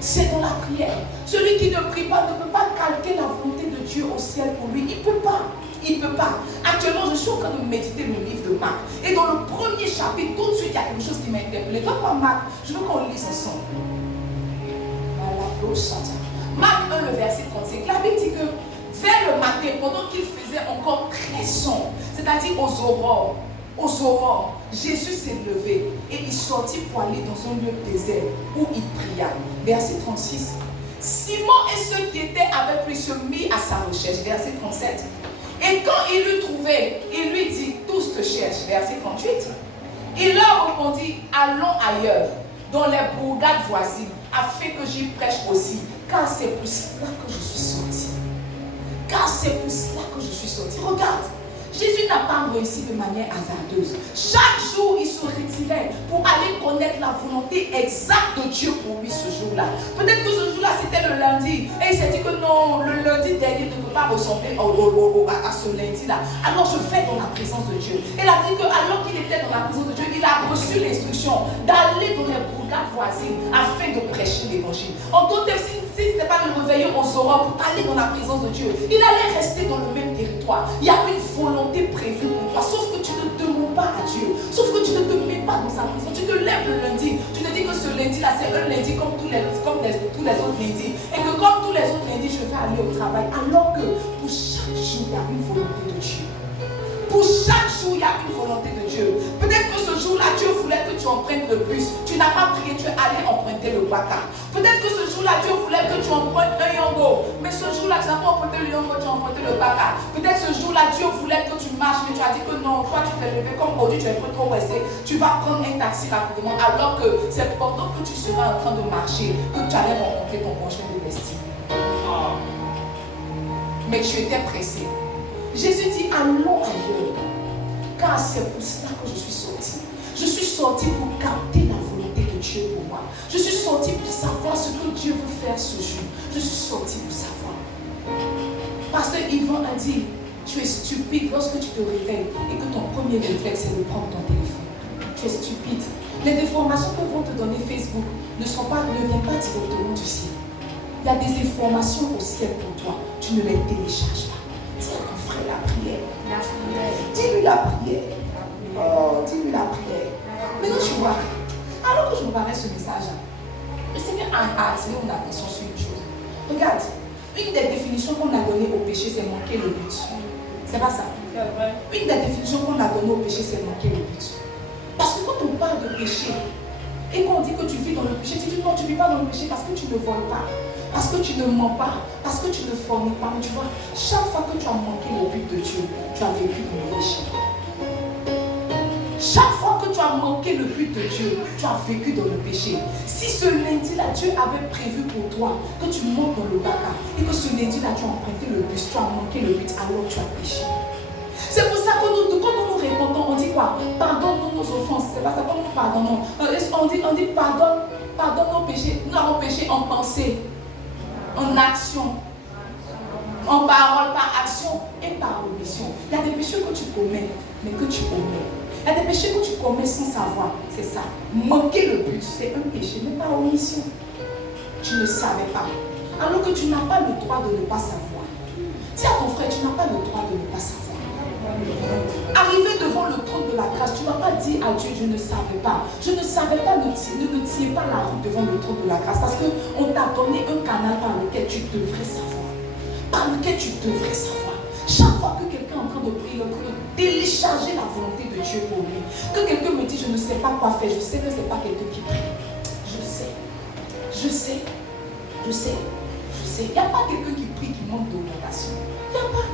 C'est dans la prière. Celui qui ne prie pas ne peut pas calquer la volonté de Dieu au ciel pour lui. Il ne peut pas. Il ne peut pas. Actuellement, je suis en train de méditer le livre de Marc. Et dans le premier chapitre, tout de suite, il y a quelque chose qui m'a interpellé. Donne-moi Marc. Je veux qu'on lise ensemble. Marc 1, le verset 35. La Bible dit que vers le matin, pendant qu'il faisait encore très sombre, c'est-à-dire aux aurores, Jésus s'est levé et il sortit pour aller dans un lieu désert où il pria. Verset 36. Simon et ceux qui étaient avec lui se mirent à sa recherche. Verset 37. Et quand il l'eut trouvé, il lui dit, tous te cherchent. Verset 38. Il leur répondit, allons ailleurs, dans les bourgades voisines, afin que j'y prêche aussi, car c'est pour cela que je suis sorti. Car c'est pour cela que je suis sorti. Regarde, Jésus n'a pas réussi de manière hasardeuse. Chaque jour, il se retirait pour aller connaître la volonté exacte de Dieu pour lui ce jour-là. Peut-être que ce jour-là, c'était le lundi. Et il s'est dit que non, le lundi dernier ne peut pas ressembler à ce lundi-là. Alors je vais dans la présence de Dieu. Et il a dit qu'alors qu'il était dans la présence de Dieu, il a reçu l'instruction d'aller dans les bourgades voisines afin de prêcher l'évangile. En d'autres termes, si ce n'était pas le réveiller aux aurores pour aller dans la présence de Dieu, il allait rester dans le même territoire. Il y a une volonté prévue pour toi, sauf que tu ne demandes pas à Dieu, sauf que tu ne te mets pas dans sa présence. Tu te lèves le lundi, tu te dis que ce lundi-là c'est un lundi comme tous les autres lundis, et que comme tous les autres lundis je vais aller au travail, alors que pour chaque jour il y a une volonté de Dieu. Pour chaque jour, il y a une volonté de Dieu. Peut-être que ce jour-là, Dieu voulait que tu empruntes le bus. Tu n'as pas prié, tu es allé emprunter le Baka. Peut-être que ce jour-là, Dieu voulait que tu empruntes un Yongo. Mais ce jour-là, tu n'as pas emprunté le Yongo, tu as emprunté le Baka. Peut-être ce jour-là, Dieu voulait que tu marches, mais tu as dit que non, toi, tu t'es levé comme aujourd'hui, tu es un peu trop pressé. Tu vas prendre un taxi rapidement, alors que c'est pendant que tu seras en train de marcher que tu allais rencontrer ton prochain de destin. Mais tu étais pressé. Jésus dit, allons ailleurs, car c'est pour cela que je suis sorti. Je suis sorti pour capter la volonté de Dieu pour moi. Je suis sorti pour savoir ce que Dieu veut faire ce jour. Je suis sorti pour savoir. Pasteur Yvan a dit, tu es stupide lorsque tu te réveilles et que ton premier réflexe est de prendre ton téléphone. Tu es stupide. Les informations que vont te donner Facebook ne viennent pas directement du ciel. Il y a des informations au ciel pour toi. Tu ne les télécharges pas. Dis à ton frère la prière. Dis-lui la prière. Oh, dis-lui la prière. Maintenant, tu vois, alors que je préparais ce message, le Seigneur a attiré mon attention sur une chose. Regarde, une des définitions qu'on a données au péché, c'est manquer le but. C'est pas ça. Une des définitions qu'on a données au péché, c'est manquer le but. Parce que quand on parle de péché, et qu'on dit que tu vis dans le péché, tu dis non, tu ne vis pas dans le péché parce que tu ne voles pas. Parce que tu ne mens pas, parce que tu ne forniques pas. Mais tu vois, chaque fois que tu as manqué le but de Dieu, tu as vécu dans le péché. Chaque fois que tu as manqué le but de Dieu, tu as vécu dans le péché. Si ce lundi-là, Dieu avait prévu pour toi que tu montes dans le Baka et que ce lundi-là, tu as emprunté le bus, tu as manqué le but, alors tu as péché. C'est pour ça que quand nous répondons, on dit quoi? Pardonne-nous nos offenses. c'est pas ça. Comment nous pardonnons? On dit pardonne nos péchés. Nous avons péché en pensée, en action, en parole, par action et par omission. Il y a des péchés que tu commets, mais que tu omets. Il y a des péchés que tu commets sans savoir. C'est ça. Manquer le but, c'est un péché, mais par omission. Tu ne savais pas. Alors que tu n'as pas le droit de ne pas savoir. Dis à ton frère, tu n'as pas le droit de ne pas savoir. Arriver devant le trône de la grâce, tu ne vas pas dire à Dieu, je ne savais pas. Je ne savais pas, ne tiens pas la route devant le trône de la grâce. Parce qu'on t'a donné un canal par lequel tu devrais savoir. Par lequel tu devrais savoir. Chaque fois que quelqu'un est en train de prier, en train de télécharger la volonté de Dieu pour lui. Que quelqu'un me dit, je ne sais pas quoi faire, je sais que ce n'est pas quelqu'un qui prie. Je sais. Il n'y a pas quelqu'un qui prie qui manque d'orientation. Il n'y a pas.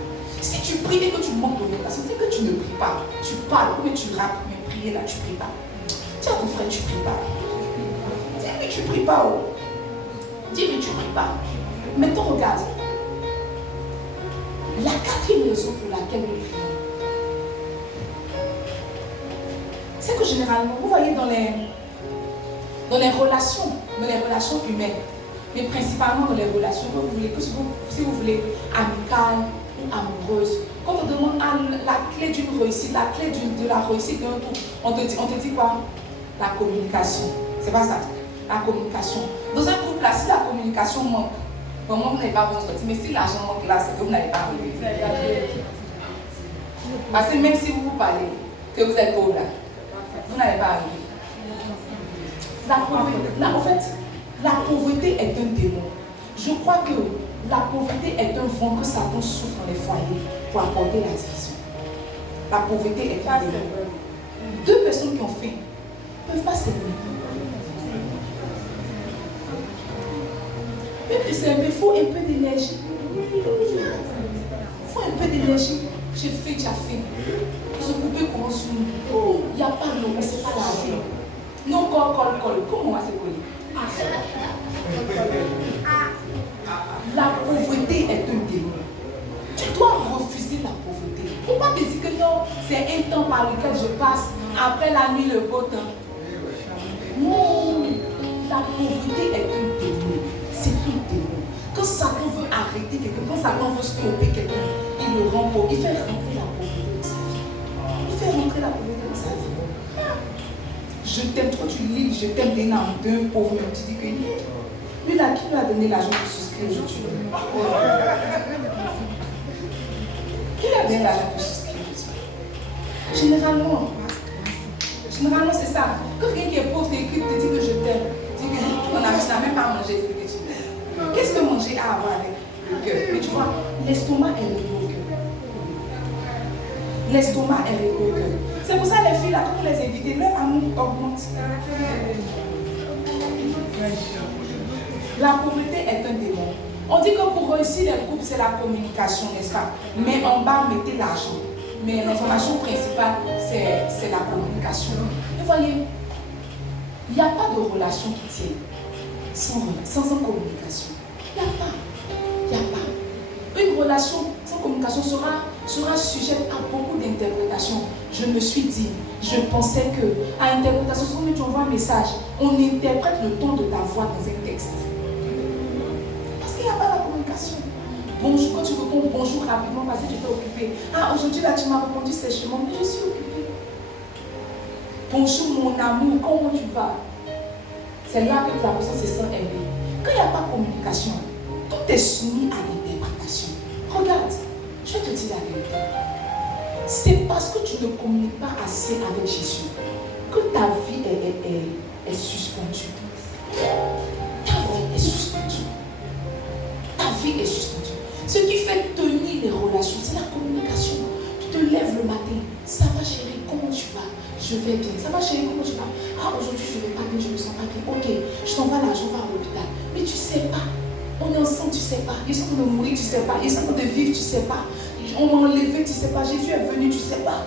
Si tu pries et que tu manques d'orientation, c'est que tu ne pries pas. Tu parles, mais tu rappes, mais prier là, tu ne pries pas. Dis à ton frère, tu ne pries pas. Dis, mais tu ne pries pas. Oh. Dis, mais tu ne pries pas. Maintenant, regarde. La quatrième raison pour laquelle nous prions, c'est que généralement, vous voyez dans les relations humaines, mais principalement dans les relations que vous voulez, si vous voulez amicales ou amoureuses, quand on demande la clé d'une réussite, la clé de la réussite d'un couple, on te dit quoi? La communication. C'est pas ça? La communication. Dans un couple là, si la communication manque, vraiment vous n'avez pas besoin de sortir, mais si l'argent manque là, c'est que vous n'avez pas envie. Parce que même si vous vous parlez, que vous êtes pauvre là, vous n'avez pas envie. En fait, la pauvreté est un démon. Je crois que la pauvreté est un vent que Satan souffle dans les foyers pour apporter la division. La pauvreté est un démon. Deux personnes qui ont faim ne peuvent pas s'aimer. Même si c'est un peu, il faut un peu d'énergie. Il faut un peu d'énergie. J'ai fait, tu as fait. Se couper comment sur nous. Il n'y a pas l'eau, on ne sait pas laver. Non, colle. Comment on va se coller? La pauvreté est un démon. Tu dois refuser la pauvreté. Il ne faut pas te dire que non, c'est un temps par lequel je passe. Après la nuit, le beau temps. Non, la pauvreté est un démon. C'est un démon. Quand Satan veut arrêter quelqu'un, quand Satan veut stopper quelqu'un, il le rend pauvre. Il fait rentrer la pauvreté dans sa vie. Il fait rentrer la pauvreté dans sa vie. Je t'aime trop, tu lis, je t'aime d'un pauvre, tu dis que lui là, qui lui a donné l'argent pour souscrire aujourd'hui? Qui lui a donné l'argent pour souscrire aujourd'hui? Généralement c'est ça. Quand quelqu'un qui est pauvre t'écrit, te dit que je t'aime, tu dis que tu n'as même pas mangé ce que tu veux. Qu'est-ce que manger a à voir avec le cœur? Mais tu vois, l'estomac est relié au cœur. L'estomac est relié au cœur. C'est pour ça les filles là, quand vous les invitez, leur amour augmente. La pauvreté est un démon. On dit que pour réussir les couples, c'est la communication, n'est-ce pas? Mais en bas, mettez l'argent. Mais l'information principale, c'est la communication. Vous voyez, il n'y a pas de relation qui tienne sans communication. Il n'y a pas. Une relation sans communication sera sujette à beaucoup d'interprétations. Je me suis dit, je pensais que à interprétation, quand tu envoies un message, on interprète le ton de ta voix dans un texte. Parce qu'il n'y a pas la communication. Bonjour, quand tu réponds bonjour rapidement parce que tu étais occupé. Ah, aujourd'hui là, tu m'as répondu sèchement, mais je suis occupée. Bonjour mon amour, comment tu vas? C'est là que la personne se sent aimée. Quand il n'y a pas de communication, tout est soumis à l'interprétation. Regarde, je vais te dire la vérité. C'est parce que tu ne communiques pas assez avec Jésus que ta vie est suspendue. Ta vie est suspendue. Ta vie est suspendue. Ce qui fait tenir les relations, c'est la communication. Tu te lèves le matin. Ça va chérie, comment tu vas? Je vais bien. Ça va chérie, comment tu vas? Ah, aujourd'hui je ne vais pas bien, je ne me sens pas bien. Ok, je t'envoie l'argent, va à l'hôpital. Mais tu ne sais pas. On est ensemble, tu ne sais pas. Ils sont en train de mourir, tu ne sais pas. Ils sont en train de vivre, tu ne sais pas. On m'a enlevé, tu ne sais pas. Jésus est venu, tu ne sais pas.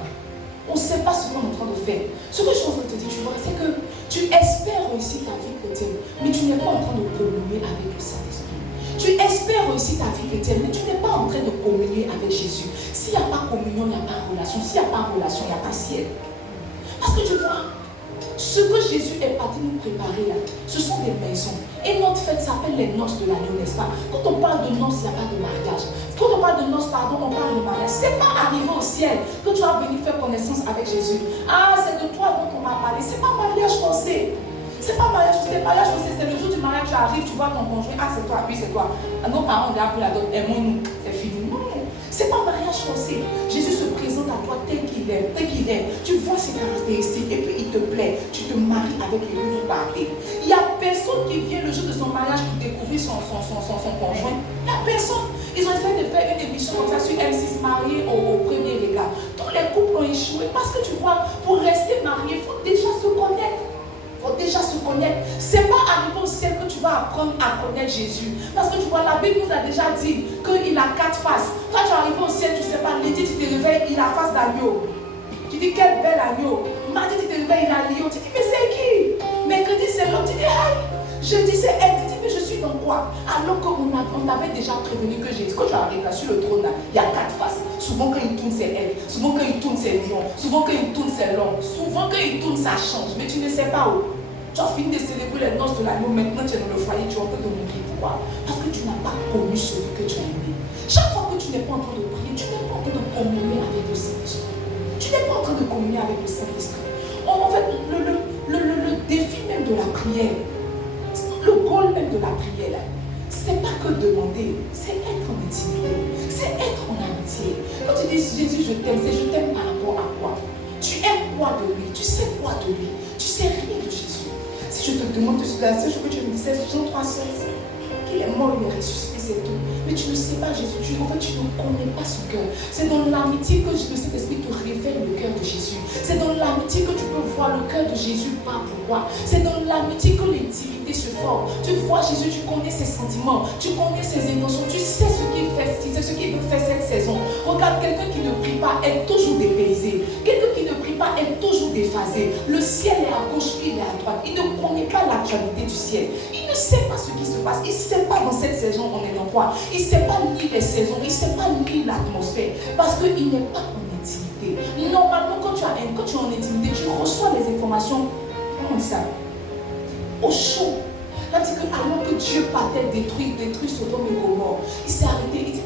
On ne sait pas ce qu'on est en train de faire. Ce que je suis en train de te dire, tu vois, c'est que tu espères réussir ta vie chrétienne, mais tu n'es pas en train de communier avec le Saint-Esprit. Tu espères réussir ta vie chrétienne, mais tu n'es pas en train de communier avec Jésus. S'il n'y a pas communion, il n'y a pas relation. S'il n'y a pas relation, il n'y a pas ciel. Parce que tu vois, Ce que Jésus est parti nous préparer là, ce sont des maisons. Et notre fête s'appelle les noces de l'agneau, n'est-ce pas? Quand on parle de noces, il n'y a pas de mariage. Quand on parle de noces, pardon, on parle de mariage. Ce n'est pas arrivé au ciel que tu vas venir faire connaissance avec Jésus. Ah, c'est de toi dont on m'a parlé. Ce n'est pas mariage forcé. C'est pas mariage forcé. Mariage forcé, c'est le jour du mariage, tu arrives, tu vois ton conjoint. Ah, c'est toi, oui, c'est toi. Nos parents, on a pris la dot, aimons-nous. C'est fini. Non. C'est pas mariage forcé. Jésus se présente à toi tel qu'il est, tel qu'il est. Tu vois ses caractéristiques et puis il te plaît. Tu te maries avec lui, vous partez. Il n'y a personne qui vient le jour de son mariage pour découvrir son conjoint. Il n'y a personne. Ils ont essayé de faire une émission comme ça sur M6, marié au premier regard. Tous les couples ont échoué parce que tu vois, pour rester marié, il faut déjà se connaître. Il faut déjà se connaître. Ce n'est pas arrivé au ciel que tu vas apprendre à connaître Jésus. Parce que tu vois, la Bible nous a déjà dit qu'il a 4 faces. Quand tu arrives au ciel, tu ne sais pas, lundi tu te réveilles, il a face d'agneau. Tu dis quel bel agneau. Mardi tu te réveilles, il a lion. Tu dis mais c'est qui? Mercredi c'est l'homme. Tu dis aïe. Jeudi c'est elle. Tu dis mais je suis dans quoi? Alors qu'on t'avait déjà prévenu que Jésus, quand tu arrives là sur le trône, là, il y a 4 faces. Souvent quand il tourne c'est elle. Souvent quand il tourne c'est lion. Souvent quand il tourne c'est l'homme. Souvent quand il tourne ça change. Mais tu ne sais pas où. Tu as fini de célébrer les noces de l'agneau, maintenant tu es dans le foyer, tu es en train de mourir. Pourquoi? Parce que tu n'as pas connu celui que tu as aimé. Chaque fois que tu n'es pas en train de prier, tu n'es pas en train de communier avec le Saint-Esprit. Tu n'es pas en train de communier avec le Saint-Esprit. En fait, le défi même de la prière, le goal même de la prière, c'est pas que demander, c'est être en intimité, c'est être en amitié. Quand tu dis Jésus, je t'aime, c'est je t'aime par rapport à quoi? Tu aimes quoi de lui? Tu sais quoi de lui? Tu sais rien de Jésus. Si je te demande de la seule chose que tu me disais, Jean 3,16, qu'il est mort, il est ressuscité, c'est tout. Mais tu ne sais pas Jésus, en fait tu ne connais pas son cœur. C'est dans l'amitié que le Saint-Esprit te révèle le cœur de Jésus. C'est dans l'amitié que tu peux voir le cœur de Jésus par pourquoi. C'est dans l'amitié que l'intimité se forme. Tu vois Jésus, tu connais ses sentiments, tu connais ses intentions, tu sais ce qu'il fait, ce qu'il veut faire cette saison. Regarde, quelqu'un qui ne prie pas est toujours dépaysé. Quelqu'un qui ne prie pas est toujours déphasé. Le ciel est à gauche, il est à droite. Il ne connaît pas l'actualité du ciel. Il ne sait pas ce qui se passe. Il ne sait pas dans cette saison on est dans quoi. Il ne sait pas ni les saisons. Il ne sait pas ni l'atmosphère. Parce qu'il n'est pas en intimité. Normalement, quand tu es en intimité, tu reçois les informations. Comment on dit ça? Au chaud. Là, dit que alors que Dieu partait détruire Sodome et Gomorrhe, il s'est arrêté. Il dit,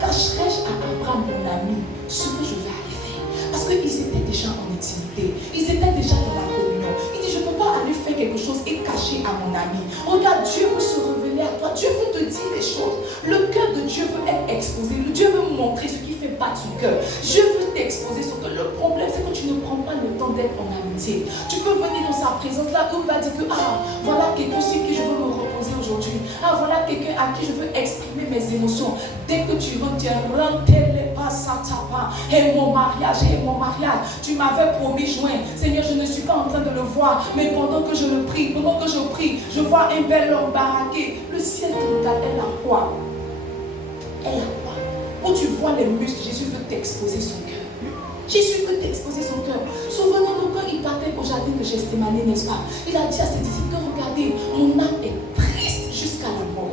cacherai-je à Abraham, mon ami, ce que je vais aller faire? Parce qu'ils étaient déjà en intimité. Ils étaient déjà dans la communion. Il dit, je ne peux pas aller faire quelque chose et cacher à mon ami. Regarde, Dieu veut se révéler à toi. Dieu veut te dire les choses. Le cœur de Dieu veut être exposé. Dieu veut montrer ce qui fait battre son cœur. Dieu veut t'exposer son cœur. Le problème, c'est que tu ne prends pas le temps d'être en amitié. Tu peux venir dans sa présence là où il va dire que voilà quelqu'un sur qui je veux me reposer aujourd'hui. Voilà quelqu'un à qui je veux exprimer mes émotions. Dès que tu retiens, rentre-les pas, ça tapa. Et mon mariage, tu m'avais promis juin. Seigneur, je ne suis pas en train de le voir, mais pendant que je le prie, je vois un bel homme baraqué. Le ciel te regarde, elle a quoi? Elle a quoi? Où tu vois les muscles, Jésus veut t'exposer son cœur. Jésus veut t'exposer son cœur. Souvenons-nous quand il partait au jardin de Gethsémane, n'est-ce pas? Il a dit à ses disciples, regardez, mon âme est triste jusqu'à la mort.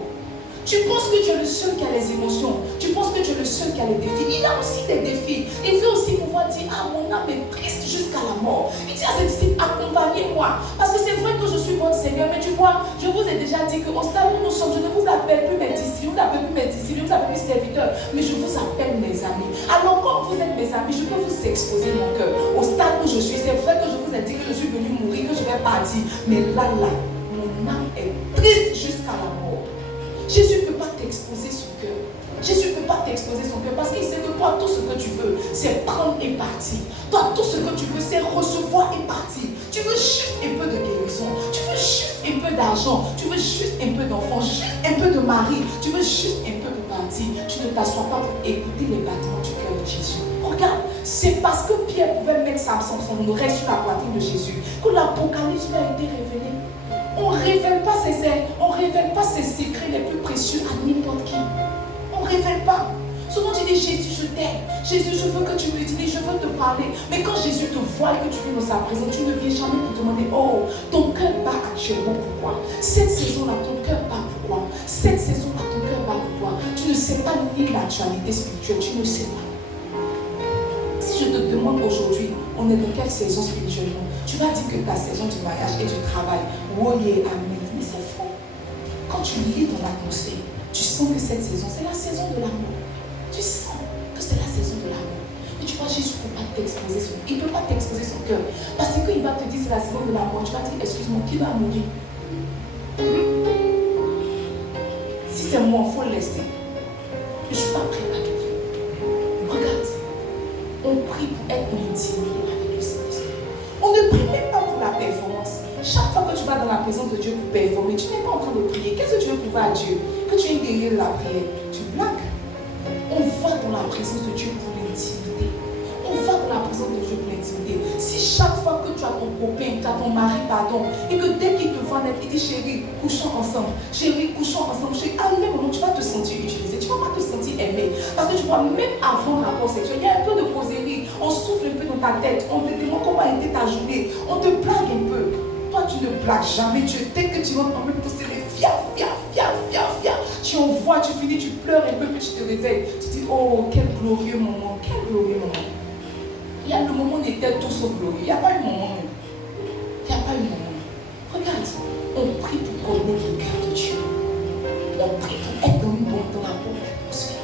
Tu penses que tu es le seul qui a les émotions. Tu penses que tu es le seul qui a les défis. Il a aussi des défis. Il veut aussi pouvoir dire, mon âme est triste jusqu'à la mort. Il dit à ses disciples, accompagnez-moi. Parce que c'est vrai que je suis votre Seigneur. Mais tu vois, je vous ai déjà dit qu'au stade où nous sommes, je ne vous appelle plus mes disciples, je ne vous appelle plus serviteurs, mais je vous appelle mes amis. Alors comme vous êtes mes amis, je peux vous exposer mon cœur. Au stade où je suis, c'est vrai que je vous ai dit que je suis venu mourir, que je vais partir. Mais là, mon âme est triste jusqu'à la mort. Jésus ne peut pas t'exposer son cœur. Jésus ne peut pas t'exposer son cœur parce qu'il sait que toi, tout ce que tu veux, c'est prendre et partir. Toi, tout ce que tu veux, c'est recevoir et partir. Tu veux juste un peu de guérison. Tu veux juste un peu d'argent. Tu veux juste un peu d'enfants. Juste un peu de mari. Tu veux juste un peu de partir. Tu ne t'assois pas pour écouter les battements du cœur de Jésus. Regarde, c'est parce que Pierre pouvait mettre son oreille sur la poitrine de Jésus que l'Apocalypse lui a été révélé. On ne révèle pas ses secrets les plus précieux à n'importe qui. On ne révèle pas. Souvent tu dis Jésus, je t'aime. Jésus, je veux que tu me dises, je veux te parler. Mais quand Jésus te voit et que tu viens dans sa présence, tu ne viens jamais te demander, ton cœur bat actuellement pourquoi? Cette saison-là, ton cœur bat pourquoi? Cette saison-là, ton cœur bat pourquoi? Tu ne sais pas lire l'actualité spirituelle, tu ne sais pas. Si je te demande aujourd'hui, on est dans quelle saison spirituellement? Tu vas dire que ta saison du mariage et du travail, oh yeah, amen. Mais c'est faux. Quand tu lis ton atmosphère, tu sens que cette saison, c'est la saison de l'amour. Tu sens que c'est la saison de l'amour. Mais tu vois, Jésus ne peut pas t'exposer son cœur. Il ne peut pas t'exposer son cœur. Parce qu'il va te dire c'est la saison de l'amour. Tu vas dire, excuse-moi, qui va mourir? Si c'est moi, il faut le laisser. Je ne suis pas prêt à tout. Regarde, on prie pour être en intimité avec le Saint-Esprit. On ne prie même pas pour la performance. Chaque fois que tu vas dans la présence de Dieu pour performer, tu n'es pas en train de prier. Qu'est-ce que tu veux prouver à Dieu? Que tu es guéri de la prière. Tu blagues. On va dans la présence de Dieu pour l'intimité. On va dans la présence de Dieu pour l'intimité. Si chaque fois que tu as ton copain, tu as ton mari, pardon, et que dès qu'il te voit naître, il dit chérie, couchons ensemble. Chérie, couchons ensemble. Chérie, à un moment, tu vas te sentir utilisé. Tu ne vas pas te sentir aimé. Parce que tu vois, même avant le rapport sexuel, il y a un peu de causerie. On souffle un peu dans ta tête. On te demande comment a été ta journée. On te blague un peu. Toi, tu ne blagues jamais Dieu. Dès que tu rentres en même poster les fia. Tu envoies, tu finis, tu pleures un peu, puis tu te réveilles. Tu dis, oh, quel glorieux moment. Quel glorieux moment. Il y a le moment où on était tout sauf glorieux. Il n'y a pas eu moment. Il n'y a pas eu moment. Regarde, on prie pour connaître le cœur de Dieu. On prie pour être dans la bonne atmosphère.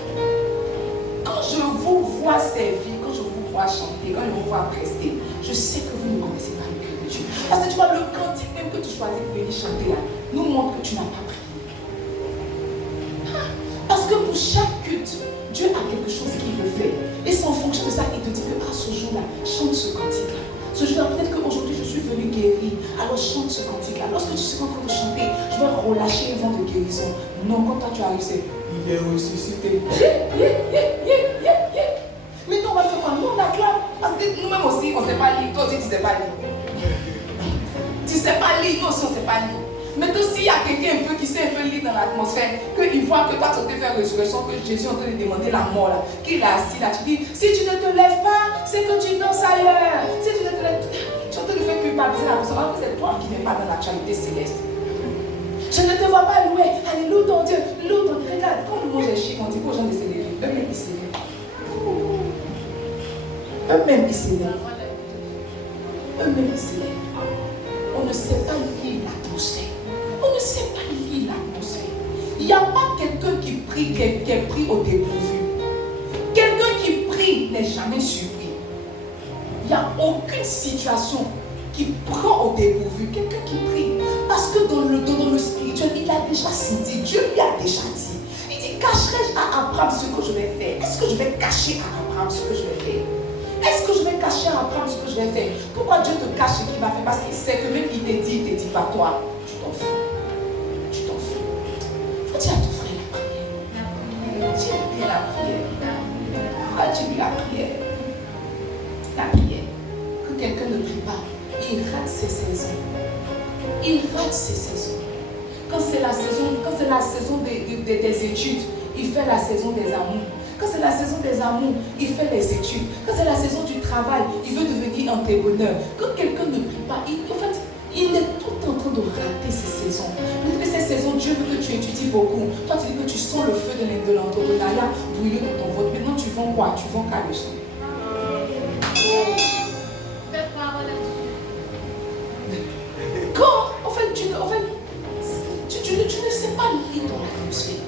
Quand je vous vois servir, quand je vous vois chanter, quand je vous vois prester, je sais que vous ne connaissez pas le cœur de Dieu. Parce que tu vois, le cantique même que tu choisis pour venir chanter là, nous montre que tu n'as pas prié. Parce que pour chaque culte, Dieu a quelque chose qu'il veut faire. Et c'est en fonction de ça qu'il te dit que ce jour-là, chante ce cantique-là. Ce jour-là, peut-être qu'aujourd'hui je suis venu guéri, alors chante ce cantique-là. Lorsque tu seras en train de chanter, je vais relâcher un vent de guérison. Non, quand toi tu arrives, c'est il est ressuscité. Mais nous on va faire quoi? Nous on acclame. Parce que nous-mêmes aussi, on ne sait pas lire. Toi aussi tu ne sais pas lire. Tu ne sais pas lire, nous aussi on ne sait pas lire. Maintenant, s'il y a quelqu'un un peu qui sait un peu lire dans l'atmosphère, qu'il voit que toi tu as fait résurrection, que Jésus est en train de demander la mort là, qu'il est assis là, tu dis, si tu ne te lèves pas, c'est que tu danses ailleurs. Si tu ne te lèves pas, tu es en train de faire culpabiliser la personne, alors que c'est toi qui n'es pas dans l'actualité céleste. Je ne te vois pas louer. Allez, loue ton Dieu, loue ton Dieu. Regarde, quand le mot est chic, on dit aux gens de s'élever. Eux-mêmes ils s'élèvent. Eux-mêmes ils s'élèvent. Eux-mêmes ils s'élèvent. On ne sait pas lire l'atmosphère. On ne sait pas lire l'atmosphère. Il n'y a pas quelqu'un qui prie, qui est pris au dépourvu. Quelqu'un qui prie n'est jamais surpris. Il n'y a aucune situation qui prend au dépourvu. Quelqu'un qui prie. Parce que dans le spirituel, il a déjà senti. Dieu lui a déjà dit. Il dit, cacherai-je à Abraham ce que je vais faire? Est-ce que je vais cacher à Abraham ce que je vais faire? Est-ce que je vais cacher à Abraham ce que je vais faire? Pourquoi Dieu te cache ce qu'il va faire? Parce qu'il sait que même il te dit pas toi. Tu t'en fous. Tu t'en fous. Faut dire à ton frère la prière. Dis bien la prière. Ah, dis-lui la prière. La prière. Que quelqu'un ne prie pas. Il rate ses saisons. Il rate ses saisons. Quand c'est la saison des études, il fait la saison des amours. Quand c'est la saison des amours, il fait les études. Quand c'est la saison du travail, il veut devenir entrepreneur. Quand quelqu'un ne prie pas, il est tout en train de rater ses saisons. Peut-être que ces saisons, Dieu veut que tu étudies beaucoup. Toi, tu dis que tu sens le feu de l'entrepreneuriat brûler dans ton ventre. Maintenant, tu vends quoi? Tu vends quelle leçon? Quand, en fait, tu ne sais pas lire dans l'atmosphère.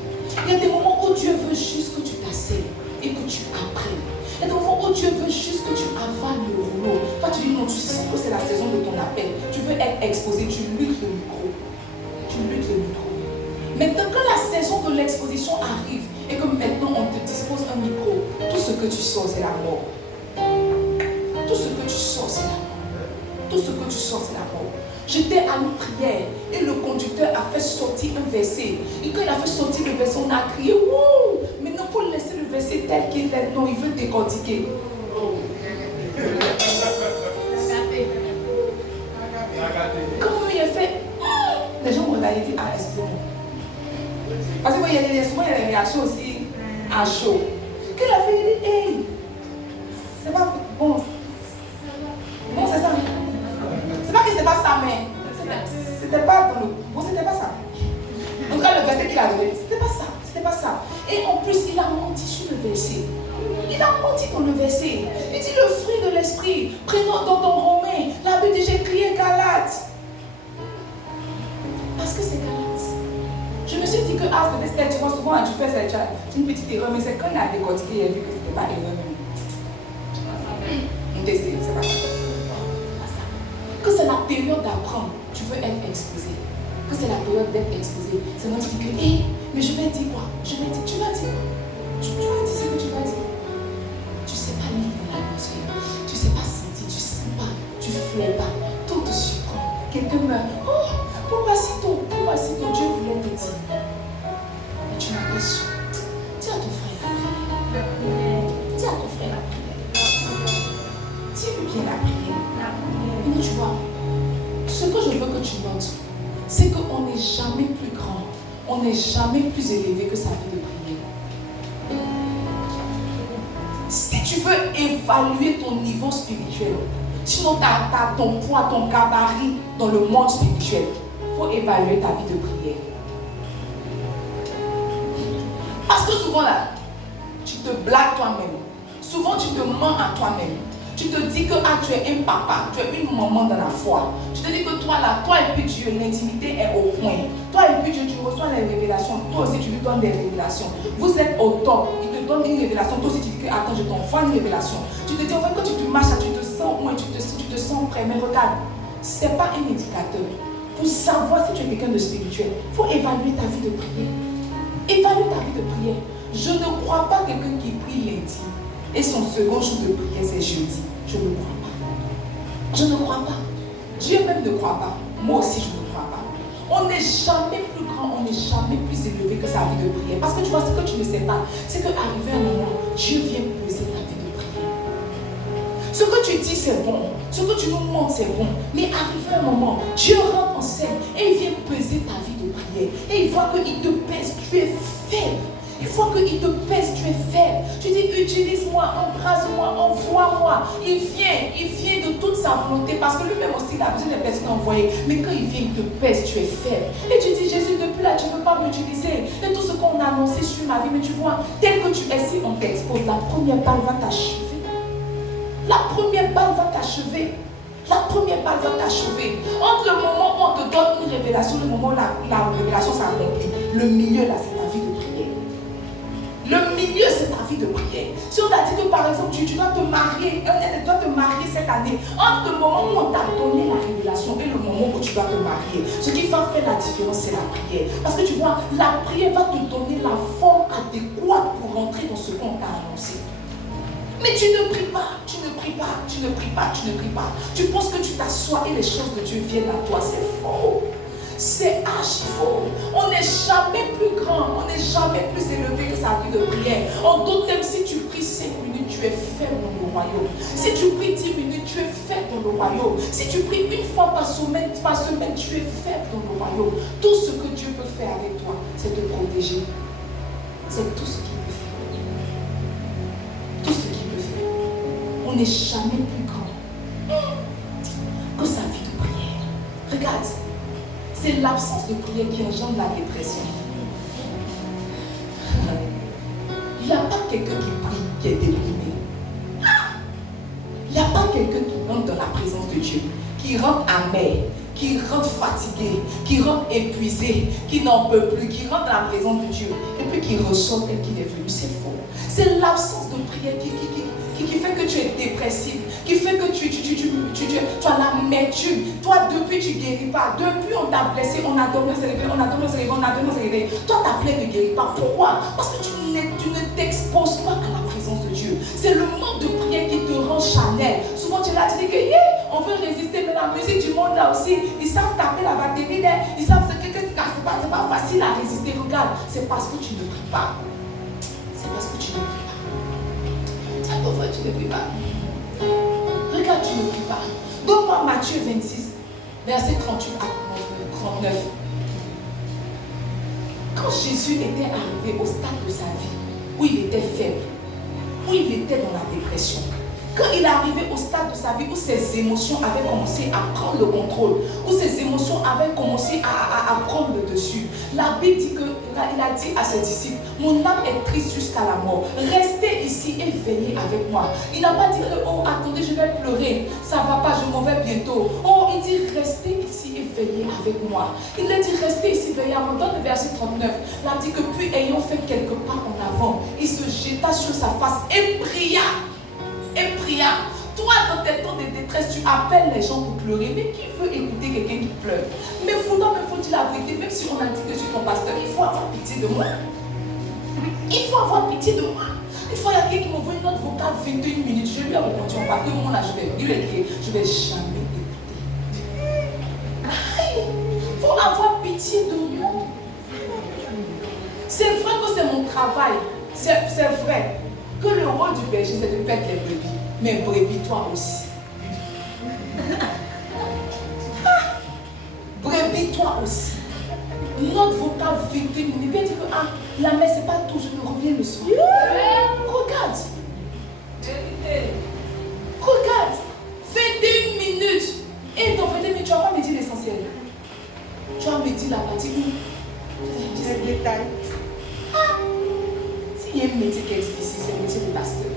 Il y a des moments où Dieu veut juste que tu t'asseyes et que tu apprennes. Il y a des moments où Dieu veut juste que tu avales le rouleau. Toi, tu dis non, tu sens que c'est la saison de ton appel. Tu veux être exposé, tu luttes le micro. Tu luttes le micro. Maintenant, quand la saison de l'exposition arrive et que maintenant on te dispose un micro, tout ce que tu sors, c'est la mort. Tout ce que tu sors, c'est la mort. Tout ce que tu sors, c'est la mort. J'étais à une prière et le conducteur a fait sortir un verset. Et quand il a fait sortir le verset, on a crié wouh! Maintenant, il faut laisser le verset tel qu'il est. Non, il veut décortiquer. Quand il a fait, les gens m'ont regardé et dit, ah, excusez-moi. Parce qu'il y a des réactions aussi à chaud. Quand il a fait, il dit, hey, c'est pas bon. Bon, c'est ça. C'est pas que c'est pas ça, mais c'était pas dans le. Bon, c'était pas ça. En tout cas, le verset qu'il a donné, c'était pas ça. Et en plus, il a menti sur le verset. Il a menti dans le verset. Il dit le fruit de l'esprit. Prenons dans ton Romain. La Bible dit j'ai crié Galates. Parce que c'est Galates. Je me suis dit que peut-être tu vois souvent tu fais une petite erreur, mais c'est quand il a décortiqué, il a vu que ce n'était pas erreur. C'est pas ça. Que c'est la période d'apprendre, tu veux être exposé. Que c'est la période d'être exposé. C'est moi qui dis que, mais je vais dire quoi? Tu vas dire quoi? Tu vas dire ce que tu vas dire. Tu ne sais pas lire l'atmosphère. Tu ne sais pas sentir, tu ne sens pas, tu ne flaires pas. Tout te surprend. Quelqu'un meurt. Oh, pourquoi si tôt Dieu voulait te dire. Mais tu n'as pas su. Dis à ton frère la prière. Dis à ton frère la prière. Dis-lui bien la prière. Mais tu vois, ce que je veux que tu notes, c'est qu'on n'est jamais plus grand, on n'est jamais plus élevé que sa vie de prière. Si tu veux évaluer ton niveau spirituel, sinon tu as ton poids, ton gabarit dans le monde spirituel, il faut évaluer ta vie de prière. Parce que souvent là, tu te blagues toi-même. Souvent tu te mens à toi-même. Tu te dis que tu es un papa, tu es une maman dans la foi. Tu te dis que toi et puis Dieu, l'intimité est au point. Toi et puis Dieu, tu reçois les révélations. Toi aussi, tu lui donnes des révélations. Vous êtes au top. Il te donne une révélation. Toi aussi, tu dis que attends, je t'envoie une révélation. Tu te dis en fait, quand tu te marches, tu te sens loin, tu te sens prêt. Mais regarde, ce n'est pas un indicateur. Pour savoir si tu es quelqu'un de spirituel, il faut évaluer ta vie de prière. Évalue ta vie de prière. Je ne crois pas quelqu'un qui prie lundi et son second jour de prière c'est jeudi. Je ne crois pas. Je ne crois pas. Dieu même ne croit pas. Moi aussi je ne crois pas. On n'est jamais plus grand, on n'est jamais plus élevé que sa vie de prière. Parce que tu vois, ce que tu ne sais pas, c'est qu'arrivé un moment, Dieu vient poser ta vie de prière. Ce que tu dis c'est bon, ce que tu nous montres c'est bon. Mais arrivé un moment, Dieu rentre en scène et il vient peser ta vie de prière. Et il voit qu'il te pèse, tu es faible. Il faut qu'il te pèse, tu es faible. Tu dis, utilise-moi, embrasse-moi, envoie-moi. Il vient de toute sa volonté parce que lui-même aussi, il a besoin des personnes envoyées. Mais quand il vient, il te pèse, tu es faible. Et tu dis, Jésus, depuis là, tu ne veux pas m'utiliser. Et tout ce qu'on a annoncé sur ma vie, mais tu vois, tel que tu es, si on t'expose, la première balle va t'achever. La première balle va t'achever. La première balle va t'achever. Entre le moment où on te donne une révélation, le moment où la révélation s'accomplit, le milieu là, c'est ta vie de prière. Le milieu, c'est ta vie de prière. Si on t'a dit que par exemple, tu dois te marier, cette année, entre le moment où on t'a donné la révélation et le moment où tu dois te marier, ce qui va faire la différence, c'est la prière. Parce que tu vois, la prière va te donner la forme adéquate pour rentrer dans ce qu'on t'a annoncé. Mais tu ne pries pas, tu ne pries pas, tu ne pries pas, tu ne pries pas. Tu penses que tu t'assois et les choses de Dieu viennent à toi. C'est faux. C'est archi faux. On n'est jamais plus grand, on n'est jamais plus élevé que sa vie de prière. En d'autres termes, si tu pries 5 minutes, tu es faible dans le royaume. Si tu pries 10 minutes, tu es faible dans le royaume. Si tu pries une fois par semaine, tu es faible dans le royaume. Tout ce que Dieu peut faire avec toi, c'est te protéger. C'est tout ce qu'il peut faire. Tout ce qu'il peut faire. On n'est jamais plus grand que sa vie de prière. Regarde. C'est l'absence de prière qui engendre la dépression. Il n'y a pas quelqu'un qui prie qui est déprimé. Il n'y a pas quelqu'un qui rentre dans la présence de Dieu, qui rentre amer, qui rentre fatigué, qui rentre épuisé, qui n'en peut plus, qui rentre dans la présence de Dieu et puis qui ressort tel qu'il est venu. C'est faux. C'est l'absence de prière qui fait que tu es dépressif, qui fait que tu as l'amertume. Toi, depuis, tu ne guéris pas. Depuis, on t'a blessé, on a donné ses réveils. Toi, ta plaie ne guérit pas. Pourquoi? Parce que tu ne t'exposes pas à la présence de Dieu. C'est le manque de prière qui te rend charnel. Souvent, tu es là, tu dis que on veut résister, mais la musique du monde là aussi, ils savent taper la batterie, ils savent que c'est pas facile à résister. Regarde, c'est parce que tu ne pries pas. C'est parce que tu ne pries pas. Pourquoi tu ne pries pas? Regarde, tu ne pries pas. Donne-moi Matthieu 26, verset 38 à 39. Quand Jésus était arrivé au stade de sa vie, où il était faible, où il était dans la dépression, Quand il est arrivé au stade de sa vie où ses émotions avaient commencé à prendre le contrôle, où ses émotions avaient commencé à prendre le dessus, la Bible dit il a dit à ses disciples, mon âme est triste jusqu'à la mort. Restez ici et veillez avec moi. Il n'a pas dit que, oh attendez, je vais pleurer, ça ne va pas, je m'en vais bientôt. Oh, il dit restez ici et veillez avec moi. Il a dit restez ici, veillez avec moi. Dans le verset 39, il a dit que puis ayant fait quelques pas en avant, il se jeta sur sa face et pria. Et pria. Toi, dans tes temps de détresse, tu appelles les gens pour pleurer. Mais qui veut écouter quelqu'un qui pleure? Mais pourtant, il faut dire la vérité. Même si on a dit que je suis ton pasteur, il faut avoir pitié de moi. Il faut avoir pitié de moi. Il faut y avoir quelqu'un qui m'envoie une note vocale 21 minutes. Je lui ai répondu en parler. Au moment là, je vais écrire. Je vais jamais écouter. Il faut avoir pitié de moi. C'est vrai que c'est mon travail. C'est vrai que le rôle du berger, c'est de perdre les brebis. Mais brebis, toi aussi. Brebis, toi aussi. Notre vocal victime, il vient dire que la messe, c'est pas tout, je me reviens le soir. Regarde. Regarde. 21 minutes. Et dans 21 minutes, tu vas pas me dire l'essentiel. Tu vas me dire la partie où C'est le détail. S'il y a un métier qui est difficile, c'est le métier de pasteur.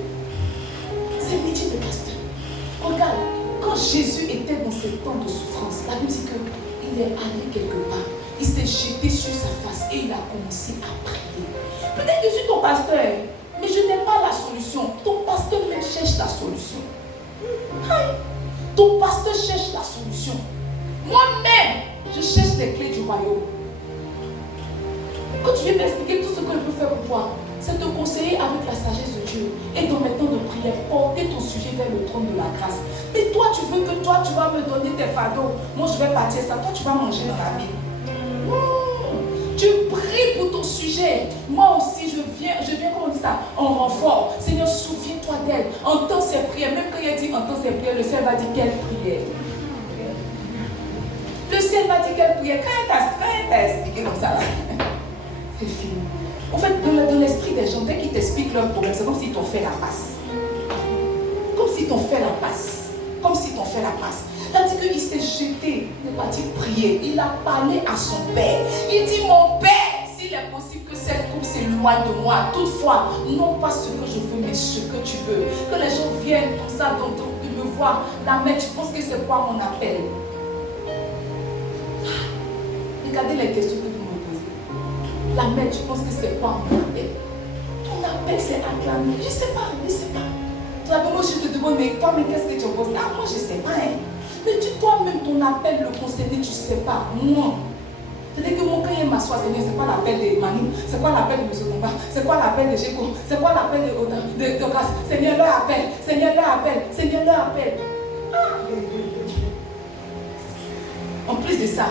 C'est le métier de pasteur. Regarde, quand Jésus était dans ces temps de souffrance, la Bible dit qu'il est allé quelque part. Il s'est jeté sur sa face et il a commencé à prier. Peut-être que je suis ton pasteur, mais je n'ai pas la solution. Ton pasteur même cherche la solution. Ton pasteur cherche la solution. Moi-même, je cherche les clés du royaume. Quand tu viens m'expliquer tout ce que je peux faire pour toi, c'est te conseiller avec la sagesse de Dieu. Et dans mes temps de prière, porter ton sujet vers le trône de la grâce. Mais toi, tu veux que toi, tu vas me donner tes fardeaux. Moi, je vais partir ça. Toi, tu vas manger dans la vie. Tu pries pour ton sujet. Moi aussi, je viens, comment on dit ça, en renfort. Seigneur, souviens-toi d'elle. Entends ses prières. Même quand il dit entends ses prières, le ciel va dire quelle prière. Le ciel va dire quelle prière. Quand elle t'a expliqué comme ça, là, c'est fini. En fait, dans l'esprit des gens, dès qu'ils t'expliquent leurs problèmes, c'est comme s'ils t'ont fait la passe. Comme s'ils t'ont fait la passe. Comme s'ils t'ont fait la passe. C'est-à-dire qu'il s'est jeté, il est parti prier. Il a parlé à son père. Il dit, mon père, s'il est possible que cette coupe s'éloigne de moi. Toutefois, non pas ce que je veux, mais ce que tu veux. Que les gens viennent comme ça, donc de me voir. La mère, tu penses que c'est quoi mon appel? Regardez les questions que vous me posez. La mère, tu penses que c'est quoi mon appel? Ton appel, c'est acclamer. Je ne sais pas, je ne sais pas. Moi, je te demande, mais toi, mais qu'est-ce que tu penses? Ah, moi, je ne sais pas, hein. Mais tu toi-même, ton appel le concerné, tu ne sais pas. Moi. C'est-à-dire que moi, quand il m'assoit, Seigneur, c'est quoi l'appel de Manu? C'est quoi l'appel de M. Tomba? C'est quoi l'appel de Géco? C'est quoi l'appel de Grâce? Seigneur, leur appel. Seigneur, leur appel. Seigneur, leur appel. Ah. En plus de ça,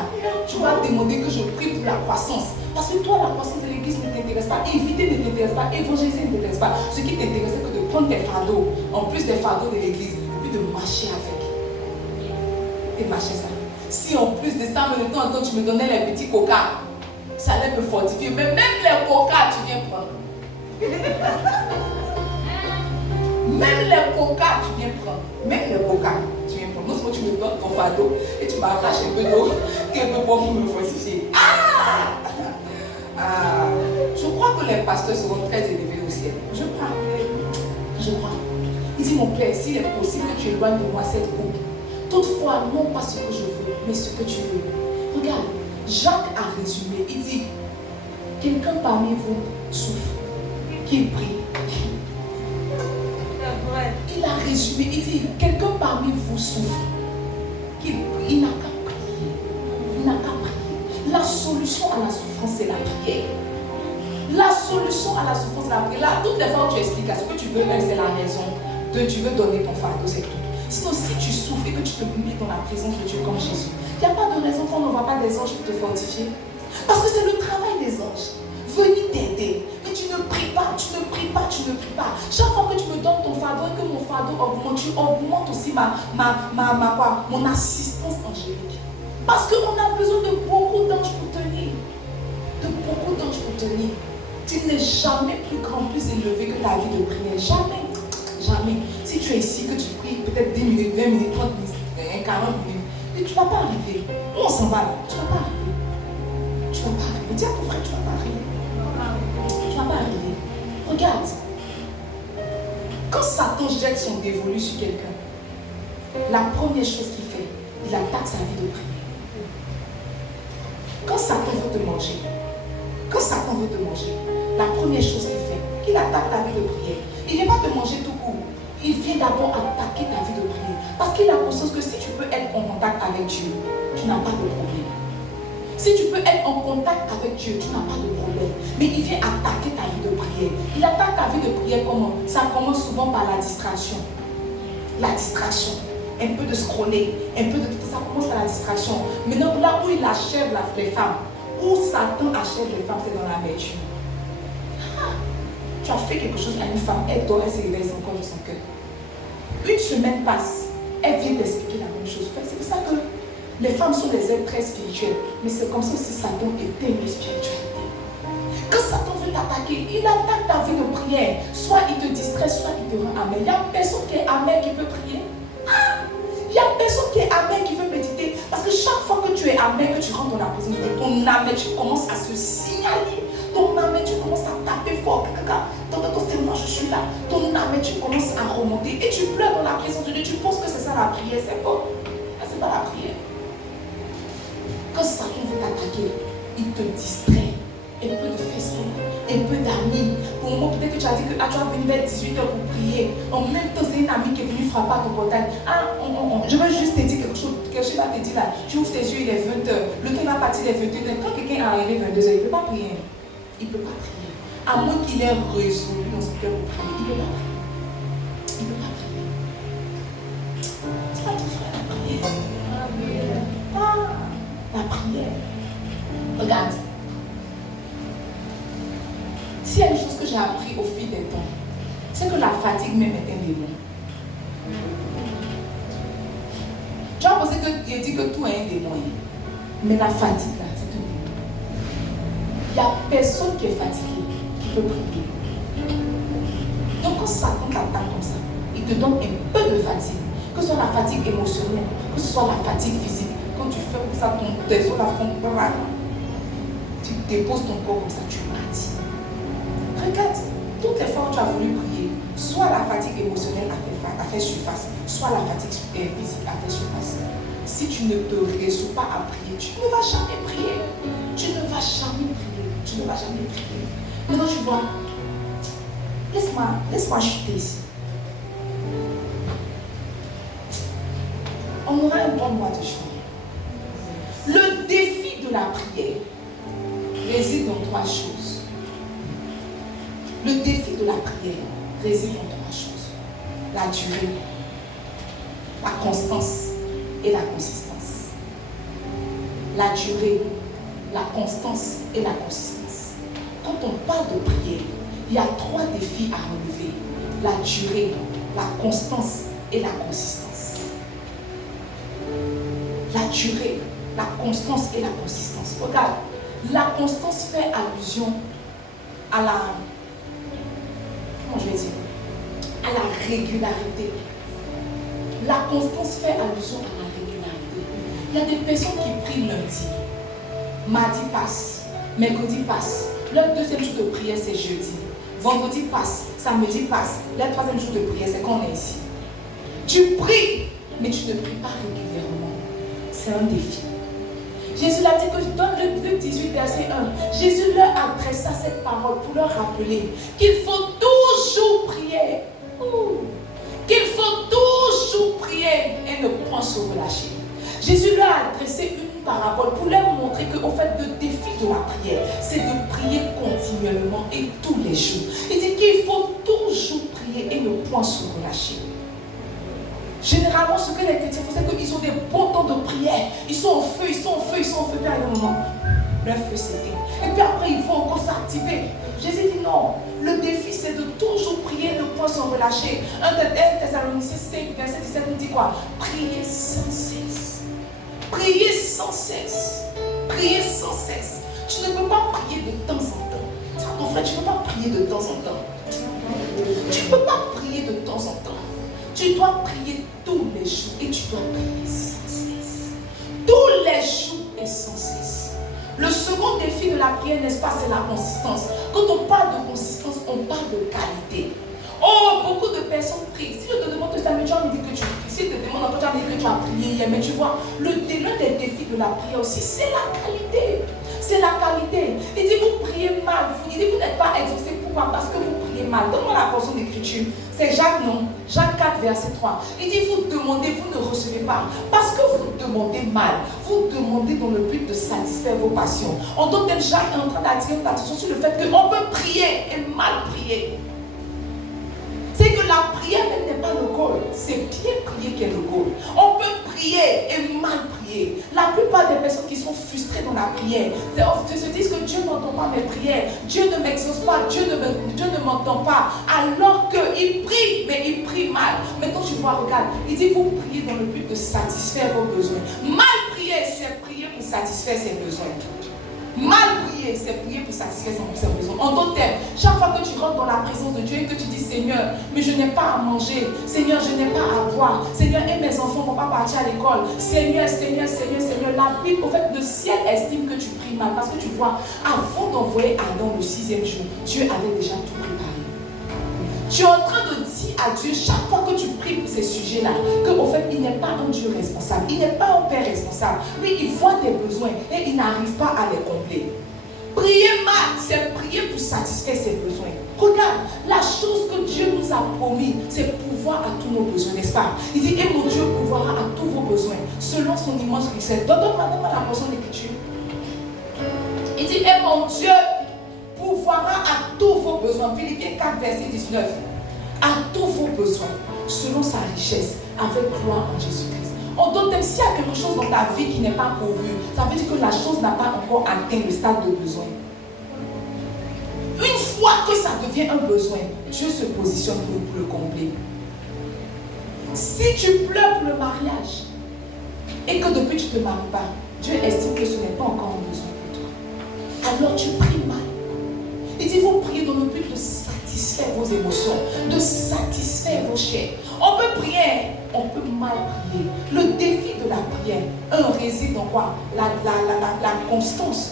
tu vas demander que je prie pour la croissance. Parce que toi, la croissance de l'église ne t'intéresse pas. Éviter ne t'intéresse pas. Évangéliser ne t'intéresse pas. Ce qui t'intéresse, c'est que de prendre tes fardeaux, en plus des fardeaux de l'église, et puis de marcher avec. Et marcher ça. Si en plus de ça, de temps en temps, tu me donnais les petits coca, ça allait me fortifier. Mais même les coca, tu viens prendre. Même les coca, tu viens prendre. Même les coca, tu viens prendre. Non seulement tu me donnes ton fardeau et tu m'arraches un peu d'eau, quelque part pour me fortifier. Je crois que les pasteurs seront très élevés au ciel. Je crois. Je crois. Il dit, mon Père, s'il est possible que tu éloignes de moi cette coupe. Toutefois, non pas ce que je veux, mais ce que tu veux. Regarde, Jacques a résumé. Il dit, quelqu'un parmi vous souffre, qu'il prie. Il a résumé. Il dit, quelqu'un parmi vous souffre, qu'il prie. Il n'a qu'à prier. Il n'a qu'à prier. La solution à la souffrance, c'est la prière. La solution à la souffrance, c'est la prière. Là, toutes les fois où tu expliques ce que tu veux, c'est la raison. Tu veux donner ton fardeau, c'est tout. Sinon, si tu souffres et que tu te mets dans la présence de Dieu comme Jésus, il n'y a pas de raison qu'on ne voit pas des anges pour te fortifier. Parce que c'est le travail des anges. Venir t'aider. Mais tu ne pries pas, tu ne pries pas, tu ne pries pas. Chaque fois que tu me donnes ton fardeau et que mon fardeau augmente, tu augmentes aussi mon assistance angélique. Parce qu'on a besoin de beaucoup d'anges pour tenir. De beaucoup d'anges pour tenir. Tu n'es jamais plus grand, plus élevé que ta vie de prière. Jamais. Jamais. Si tu es ici, que tu pries peut-être 10 minutes, 20 minutes, 30 minutes, 40 minutes, et tu ne vas pas arriver. Où on s'en va là? Tu ne vas pas arriver. Tu ne vas pas arriver. Dis à ton frère, tu ne vas pas arriver. Tu ne vas pas arriver. Regarde. Quand Satan jette son dévolu sur quelqu'un, la première chose qu'il fait, il attaque sa vie de prière. Quand Satan veut te manger, la première chose qu'il fait, il attaque ta vie de prière. Il ne vient pas te manger tout court. Il vient d'abord attaquer ta vie de prière. Parce qu'il a conscience que si tu peux être en contact avec Dieu, tu n'as pas de problème. Si tu peux être en contact avec Dieu, tu n'as pas de problème. Mais il vient attaquer ta vie de prière. Il attaque ta vie de prière comment? Ça commence souvent par la distraction. La distraction. Un peu de scroller, un peu de tout ça commence par la distraction. Maintenant, là où il achève les femmes, où Satan achève les femmes, c'est dans l'amertume. Tu as fait quelque chose à une femme, elle dort, elle se réveille encore de son cœur. Une semaine passe, elle vient t'expliquer la même chose. C'est pour ça que les femmes sont des êtres très spirituels, mais c'est comme ça si Satan éteint les spiritualités. Quand Satan veut t'attaquer, il attaque ta vie de prière. Soit il te distrait, soit il te rend amer. Il n'y a personne qui est amer qui peut prier. Il n'y a personne qui est amer qui veut méditer. Parce que chaque fois que tu es amer, que tu rentres dans la présence de Dieu, ton âme, tu commences à se signaler. Ton âme, tu commences à taper fort. C'est moi, je suis là. Ton âme, tu commences à remonter. Et tu pleures dans la présence de Dieu. Tu penses que c'est ça la prière. C'est pas. C'est pas la prière. Quand Satan veut t'attaquer, il te distrait. Un peu de Facebook, un peu d'amis. Pour le moment, peut-être que tu as dit que tu vas venir vers 18h pour prier. En même temps, c'est une amie qui est venue frapper à ton portail. Je veux juste te dire quelque chose. Quelque chose va te dire là. Tu ouvres tes yeux, il est 20h. Le temps va partir, il est 21h. Quand quelqu'un est arrivé 22h, il ne peut pas prier. Il ne peut pas prier. À moins qu'il ait résolu dans son cœur pour prier. Il ne peut pas prier. Il ne peut pas prier. C'est pas ton frère, la prière. La prière. Regarde. S'il y a une chose que j'ai appris au fil des temps, c'est que la fatigue même est un démon. Tu vas penser que Dieu dit que tout est un démon. Mais la fatigue là, c'est un démon. Il n'y a personne qui est fatigué, qui peut prier. Donc quand Satan t'attaque comme ça, il te donne un peu de fatigue. Que ce soit la fatigue émotionnelle, que ce soit la fatigue physique. Quand tu fais comme ça, tes os la font, tu déposes ton corps comme ça, tu matis. Regarde, toutes les fois où tu as voulu prier, soit la fatigue émotionnelle a fait surface, soit la fatigue physique a fait surface. Si tu ne te résous pas à prier, tu ne vas jamais prier. Tu ne vas jamais prier. Tu ne vas jamais prier. Maintenant, tu vois, laisse-moi chuter ici. On aura un bon mois de juillet. Le défi de la prière réside dans trois choses. Le défi de la prière réside dans trois choses. La durée, la constance et la consistance. La durée, la constance et la consistance. Quand on parle de prière, il y a trois défis à relever. La durée, la constance et la consistance. La durée, la constance et la consistance. Regarde, la constance fait allusion à la... Comment je vais dire? À la régularité. La constance fait allusion à la régularité. Il y a des personnes qui prient lundi. Mardi passe. Mercredi passe. Leur deuxième jour de prière, c'est jeudi. Vendredi passe. Samedi passe. Leur troisième jour de prière, c'est quand on est ici. Tu pries, mais tu ne pries pas régulièrement. C'est un défi. Jésus l'a dit que dans Luc 18, verset 1, Jésus leur adressa cette parole pour leur rappeler qu'il faut toujours prier. Qu'il faut toujours prier et ne point se relâcher. Jésus leur a adressé une parabole pour leur montrer qu'au fait, le défi de la prière, c'est de prier continuellement et tous les jours. Il dit qu'il faut toujours prier et ne point se relâcher. Généralement, ce que les chrétiens font, c'est qu'ils ont des bons temps de prière. Ils sont au feu, ils sont au feu, ils sont au feu. Puis à un moment, leur feu s'éteint. Et puis après, il faut encore s'activer. Jésus dit non. Le défi, c'est de toujours prier, ne point se relâcher. 1 Thessaloniciens 5, verset 17 nous dit quoi? Priez sans cesse. Priez sans cesse. Priez sans cesse. Tu ne peux pas prier de temps en temps. Ton frère, tu ne peux pas prier de temps en temps. Tu ne peux pas prier prier de temps en temps. Tu dois prier tous les jours et tu dois prier sans cesse. Tous les jours et sans cesse. Le second défi de la prière, n'est-ce pas, c'est la consistance. Quand on parle de consistance, on parle de qualité. Oh, beaucoup de personnes prient. Si je te demande que tu as dit que tu pries, si je te demande encore tu as dit que tu as prié hier, mais tu vois, l'un des défis de la prière aussi, c'est la qualité. C'est la qualité. Il dit, vous priez mal. Il dit, vous n'êtes pas exaucé. Pourquoi? Parce que vous priez mal. Donne-moi la portion d'écriture. C'est Jacques, non? Jacques 4, verset 3. Il dit, vous demandez, vous ne recevez pas. Parce que vous demandez mal. Vous demandez dans le but de satisfaire vos passions. En tant que Jacques est en train d'attirer votre attention sur le fait qu'on peut prier et mal prier. C'est que la prière même n'est pas le goal. C'est bien prier qui est le goal. On peut prier et mal prier. La plupart des personnes qui sont frustrées dans la prière se disent que Dieu n'entend pas mes prières. Dieu ne m'exauce pas. Dieu ne m'entend pas. Alors qu'ils prient, mais ils prient mal. Maintenant tu vois, regarde. Il dit vous priez dans le but de satisfaire vos besoins. Mal prier, c'est prier pour satisfaire ses besoins. Mal prier, c'est prier pour satisfaire ses besoins. En d'autres termes, chaque fois que tu rentres dans la présence de Dieu et que tu dis Seigneur, mais je n'ai pas à manger, Seigneur, je n'ai pas à boire, Seigneur, et mes enfants ne vont pas partir à l'école, Seigneur, la Bible, au fait, le ciel estime que tu pries mal parce que tu vois, avant d'envoyer Adam le 6e jour, Dieu avait déjà tout préparé. Tu es en train de dire à Dieu chaque fois que tu pries pour ces sujets-là qu'au fait il n'est pas un Dieu responsable, il n'est pas un Père responsable. Lui il voit tes besoins et il n'arrive pas à les combler. Prier mal, c'est prier pour satisfaire ses besoins. Regarde, la chose que Dieu nous a promis, c'est pouvoir à tous nos besoins, n'est-ce pas? Il dit, et mon Dieu pourvoira à tous vos besoins, selon son immense richesse. Donne-moi la portion d'écriture. Il dit, et mon Dieu pourvoira à tous vos besoins. Philippiens 4, verset 19. À tous vos besoins, selon sa richesse, avec gloire en Jésus-Christ. En d'autres termes, s'il y a quelque chose dans ta vie qui n'est pas pourvu, ça veut dire que la chose n'a pas encore atteint le stade de besoin. Une fois que ça devient un besoin, Dieu se positionne pour le combler. Si tu pleures pour le mariage et que depuis tu ne te maries pas, Dieu estime que ce n'est pas encore un besoin pour toi. Alors tu pries mal. Il dit, vous priez dans le but de satisfaire vos émotions, de satisfaire vos chairs. On peut prier, on peut mal prier. Le défi de la prière, réside dans quoi? La constance.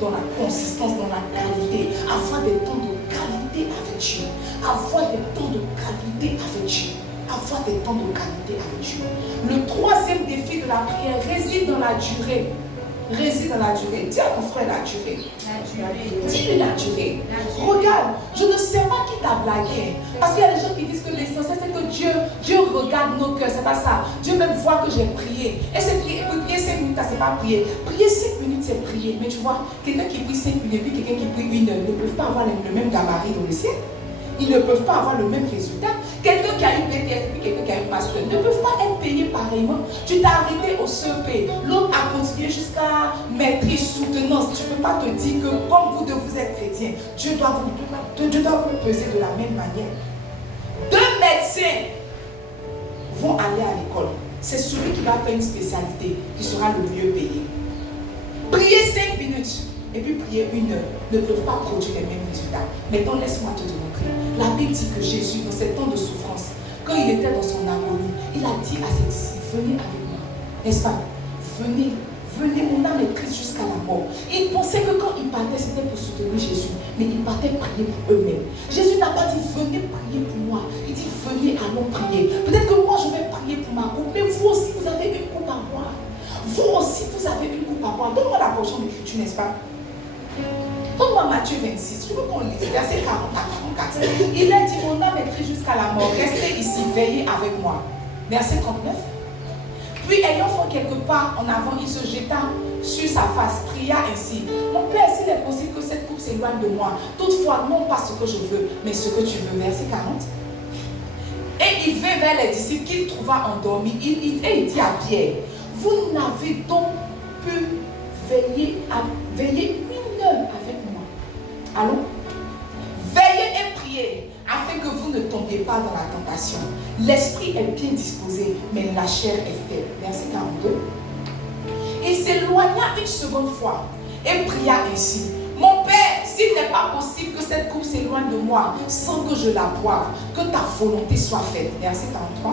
Dans la consistance, dans la qualité. Avoir des temps de qualité avec Dieu. Avoir des temps de qualité avec Dieu. Avoir des temps de qualité avec Dieu. Le troisième défi de la prière réside dans la durée. Réside dans la durée. Dis à ton frère la durée. Dis-lui la durée. Regarde, je ne sais pas qui t'a blagué. Parce qu'il y a des gens qui disent que l'essentiel c'est que Dieu regarde nos cœurs. C'est pas ça. Dieu même voit que j'ai prié. Et c'est prier 5 minutes, c'est pas prier. Prier 5 minutes, c'est prier. Mais tu vois, quelqu'un qui prie 5 minutes et puis quelqu'un qui prie 1 heure ne peuvent pas avoir le même gabarit dans le ciel. Ils ne peuvent pas avoir le même résultat. Quelqu'un qui a une BTS et puis quelqu'un qui a une master ne peuvent pas être payés pareillement. Tu t'es arrêté au CEP, l'autre a continué jusqu'à maîtrise, soutenance. Tu ne peux pas te dire que comme vous êtes chrétien, Dieu doit vous peser de la même manière. 2 médecins vont aller à l'école. C'est celui qui va faire une spécialité qui sera le mieux payé. Prier 5 minutes et puis prier 1 heure ne peuvent pas produire les mêmes résultats. Maintenant, laisse-moi te démontrer. La Bible dit que Jésus, dans ces temps de souffrance, quand il était dans son agonie, il a dit à ses disciples, venez avec moi. N'est-ce pas? Venez, mon âme est triste jusqu'à la mort. Il pensait que quand il partait, c'était pour soutenir Jésus, mais il partait prier pour eux-mêmes. Jésus n'a pas dit, venez prier pour moi. Il dit, venez, allons prier. Peut-être que moi, je vais prier pour ma coupe, mais vous aussi, vous avez une coupe à boire. Vous aussi, vous avez une coupe à boire. Donne-moi la portion d'écriture, n'est-ce pas? Donne-moi Matthieu 26, je veux qu'on lise, verset 40 à 44. Il a dit, mon âme est triste jusqu'à la mort, restez ici, veillez avec moi. Verset 39. Puis ayant fait quelque part en avant, il se jeta sur sa face, pria ainsi. Mon Père, s'il est possible que cette coupe s'éloigne de moi, toutefois, non pas ce que je veux, mais ce que tu veux. Verset 40. Et il vint vers les disciples qu'il trouva endormis. Et il dit à Pierre, vous n'avez donc pu veiller 1 heure avec moi. Allons. Veillez et priez afin que vous ne tombiez pas dans la tentation. L'esprit est bien disposé, mais la chair est faible. Verset 42. Il s'éloigna une seconde fois et pria ainsi. Mon Père, s'il n'est pas possible que cette coupe s'éloigne de moi sans que je la boive, que ta volonté soit faite. Verset 43.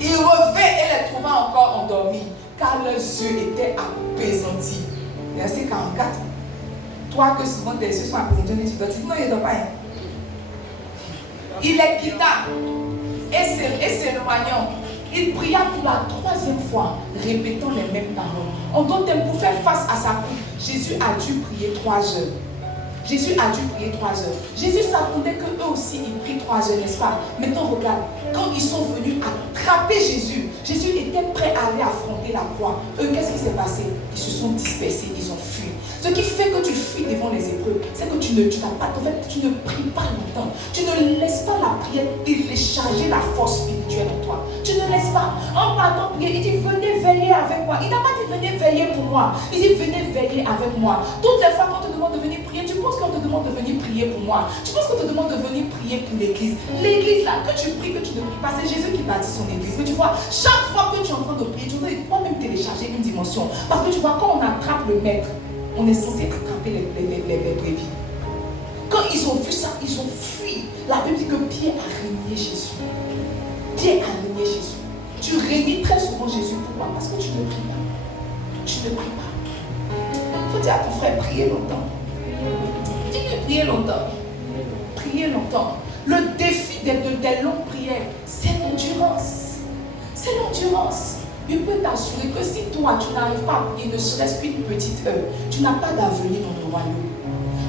Il revint et les trouva encore endormis, car leurs yeux étaient apaisantis. Verset 44. Toi que souvent tes yeux sont apaisantis, tu dois dire non, il ne dort pas. Il les quitta et s'éloignant. Il pria pour la 3e fois, répétant les mêmes paroles. En d'autres termes, pour faire face à sa coupe, Jésus a dû prier 3 heures. Jésus a dû prier 3 heures. Jésus s'attendait qu'eux aussi ils prient 3 heures, n'est-ce pas? Maintenant regarde, quand ils sont venus attraper Jésus, Jésus était prêt à aller affronter la croix. Eux, qu'est-ce qui s'est passé? Ils se sont dispersés, ils ont fui. Ce qui fait que tu fuis devant les épreuves, c'est que tu ne pries pas longtemps. Tu ne laisses pas la prière télécharger la force spirituelle en toi. Tu ne laisses pas. En partant prier, il dit venez veiller avec moi. Il n'a pas dit venez veiller pour moi. Il dit venez veiller avec moi. Toutes les fois qu'on te demande de venir prier, tu penses qu'on te demande de venir prier pour moi. Tu penses qu'on te demande de venir prier pour l'église. L'église là, que tu pries, que tu ne pries pas, c'est Jésus qui bâtit son église. Mais tu vois, chaque fois que tu es en train de prier, tu dois toi-même télécharger une dimension. Parce que tu vois, quand on attrape le maître, on est censé attraper les brebis. Quand ils ont vu ça, ils ont fui. La Bible dit que Pierre a régné Jésus. Pierre a régné Jésus. Tu régnes très souvent Jésus. Pourquoi? Parce que tu ne pries pas. Tu ne pries pas. Il faut dire à ton frère, priez longtemps. Dis-lui, priez longtemps. Priez longtemps. Le défi des longues prières, c'est l'endurance. C'est l'endurance. Je peux t'assurer que si toi, tu n'arrives pas à prier ne serait-ce qu'une petite heure, tu n'as pas d'avenir dans le royaume.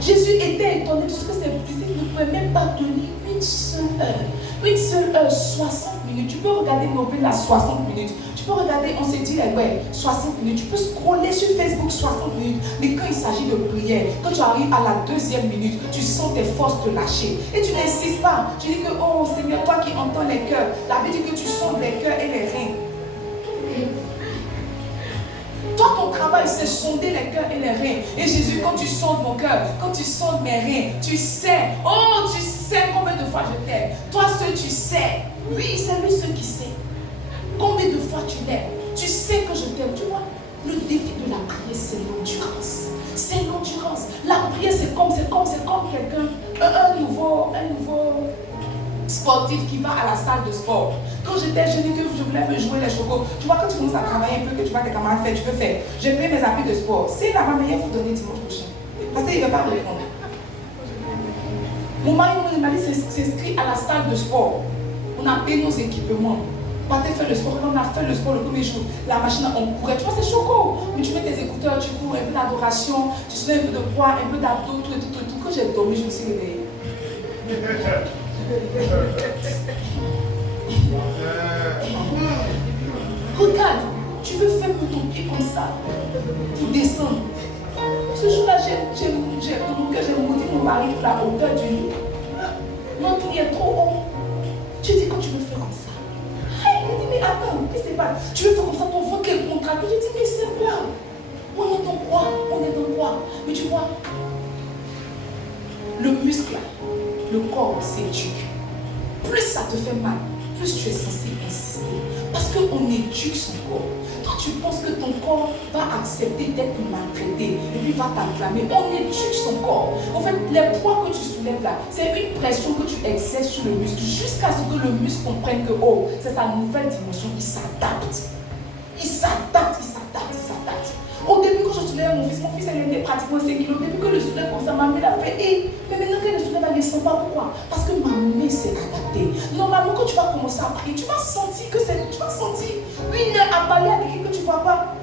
Jésus était étonné de ce que ses disciples ne pouvaient même pas tenir une seule heure. Une seule heure, 60 minutes. Tu peux regarder Nobel à 60 minutes. Tu peux regarder, on s'est dit, ouais, 60 minutes. Tu peux scroller sur Facebook 60 minutes. Mais quand il s'agit de prière, quand tu arrives à la 2e minute, tu sens tes forces te lâcher. Et tu n'insistes pas. Tu dis que, oh Seigneur, toi qui entends les cœurs, la Bible dit que tu sondes les cœurs et les reins. Toi, ton travail, c'est sonder les cœurs et les reins. Et Jésus, quand tu sondes mon cœur, quand tu sondes mes reins, tu sais. Oh, tu sais combien de fois je t'aime. Toi, seul, tu sais. Oui, c'est lui seul qui sait. Combien de fois tu l'aimes. Tu sais que je t'aime. Tu vois, le défi de la prière, c'est l'endurance. C'est l'endurance. La prière, c'est comme quelqu'un, un nouveau sportif qui va à la salle de sport. Quand j'étais jeune et que je voulais me jouer les chocos, tu vois, quand tu commences à travailler un peu, que tu vois tes camarades faire, tu peux faire. J'ai payé mes habits de sport. Si la maman vient vous donner dimanche prochain, parce qu'il ne va pas répondre. Mon mari m'a dit s'inscrit à la salle de sport. On a payé nos équipements. Partez faire le sport. Quand on a fait le sport le premier jour, la machine, on courait. Tu vois, c'est choco. Mais tu mets tes écouteurs, tu cours, un peu d'adoration, tu soulèves un peu de poids, un peu d'abdos, tout. Quand j'ai dormi, je me suis réveillée. Regarde, tu veux faire ton pied comme ça pour descendre. Ce jour-là, dans mon cœur, j'ai maudit mon mari pour la hauteur du lit. Non, il est trop haut. Tu dis quand tu veux faire comme ça. Il dit, mais attends, qu'est-ce qui se passe? Tu veux faire comme ça, ton ventre est contracté. Je dis, mais c'est quoi? On est dans quoi? Mais tu vois, le muscle, le corps s'éduque. Plus ça te fait mal, plus tu es censé insister. Parce qu'on éduque son corps. Toi, tu penses que ton corps va accepter d'être maltraité et puis va t'acclamer. On éduque son corps. En fait, les poids que tu soulèves là, c'est une pression que tu exerces sur le muscle jusqu'à ce que le muscle comprenne que, oh, c'est sa nouvelle dimension. Il s'adapte. Au début, quand je soulève mon fils elle était pratiquement 5 kilos. Au début que le soulève comme ça, ma mère a fait, mais maintenant qu'elle le soulève, elle ne sent pas. Pourquoi? Parce que ma main s'est adaptée. Normalement, quand tu vas commencer à prier, tu vas sentir une heure à parler à quelqu'un que tu ne vois pas.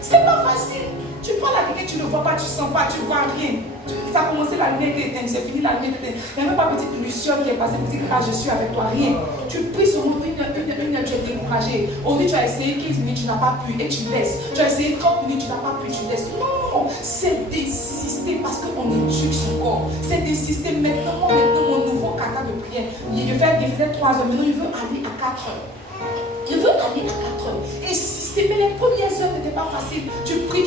C'est pas facile. Tu parles à quelqu'un, tu ne le vois pas, tu ne sens pas, tu ne vois rien. Ça a commencé, la lumière était éteinte, c'est fini, la lumière était éteinte. Il n'y a même pas petite luciole qui est passée pour dire que je suis avec toi, rien. Tu pries sur une heure, tu es découragé. Au lieu, tu as essayé 15 minutes, tu n'as pas pu et tu laisses. Tu as essayé 30 minutes, tu n'as pas pu, tu laisses. Non, c'est d'insister parce qu'on éduque son corps. C'est d'insister maintenant, mon nouveau caca de prière. Il faisait 3 heures, maintenant il veut aller à 4 heures. Il veut aller à 4 heures. Insister, mais les premières heures n'étaient pas faciles. Tu pries.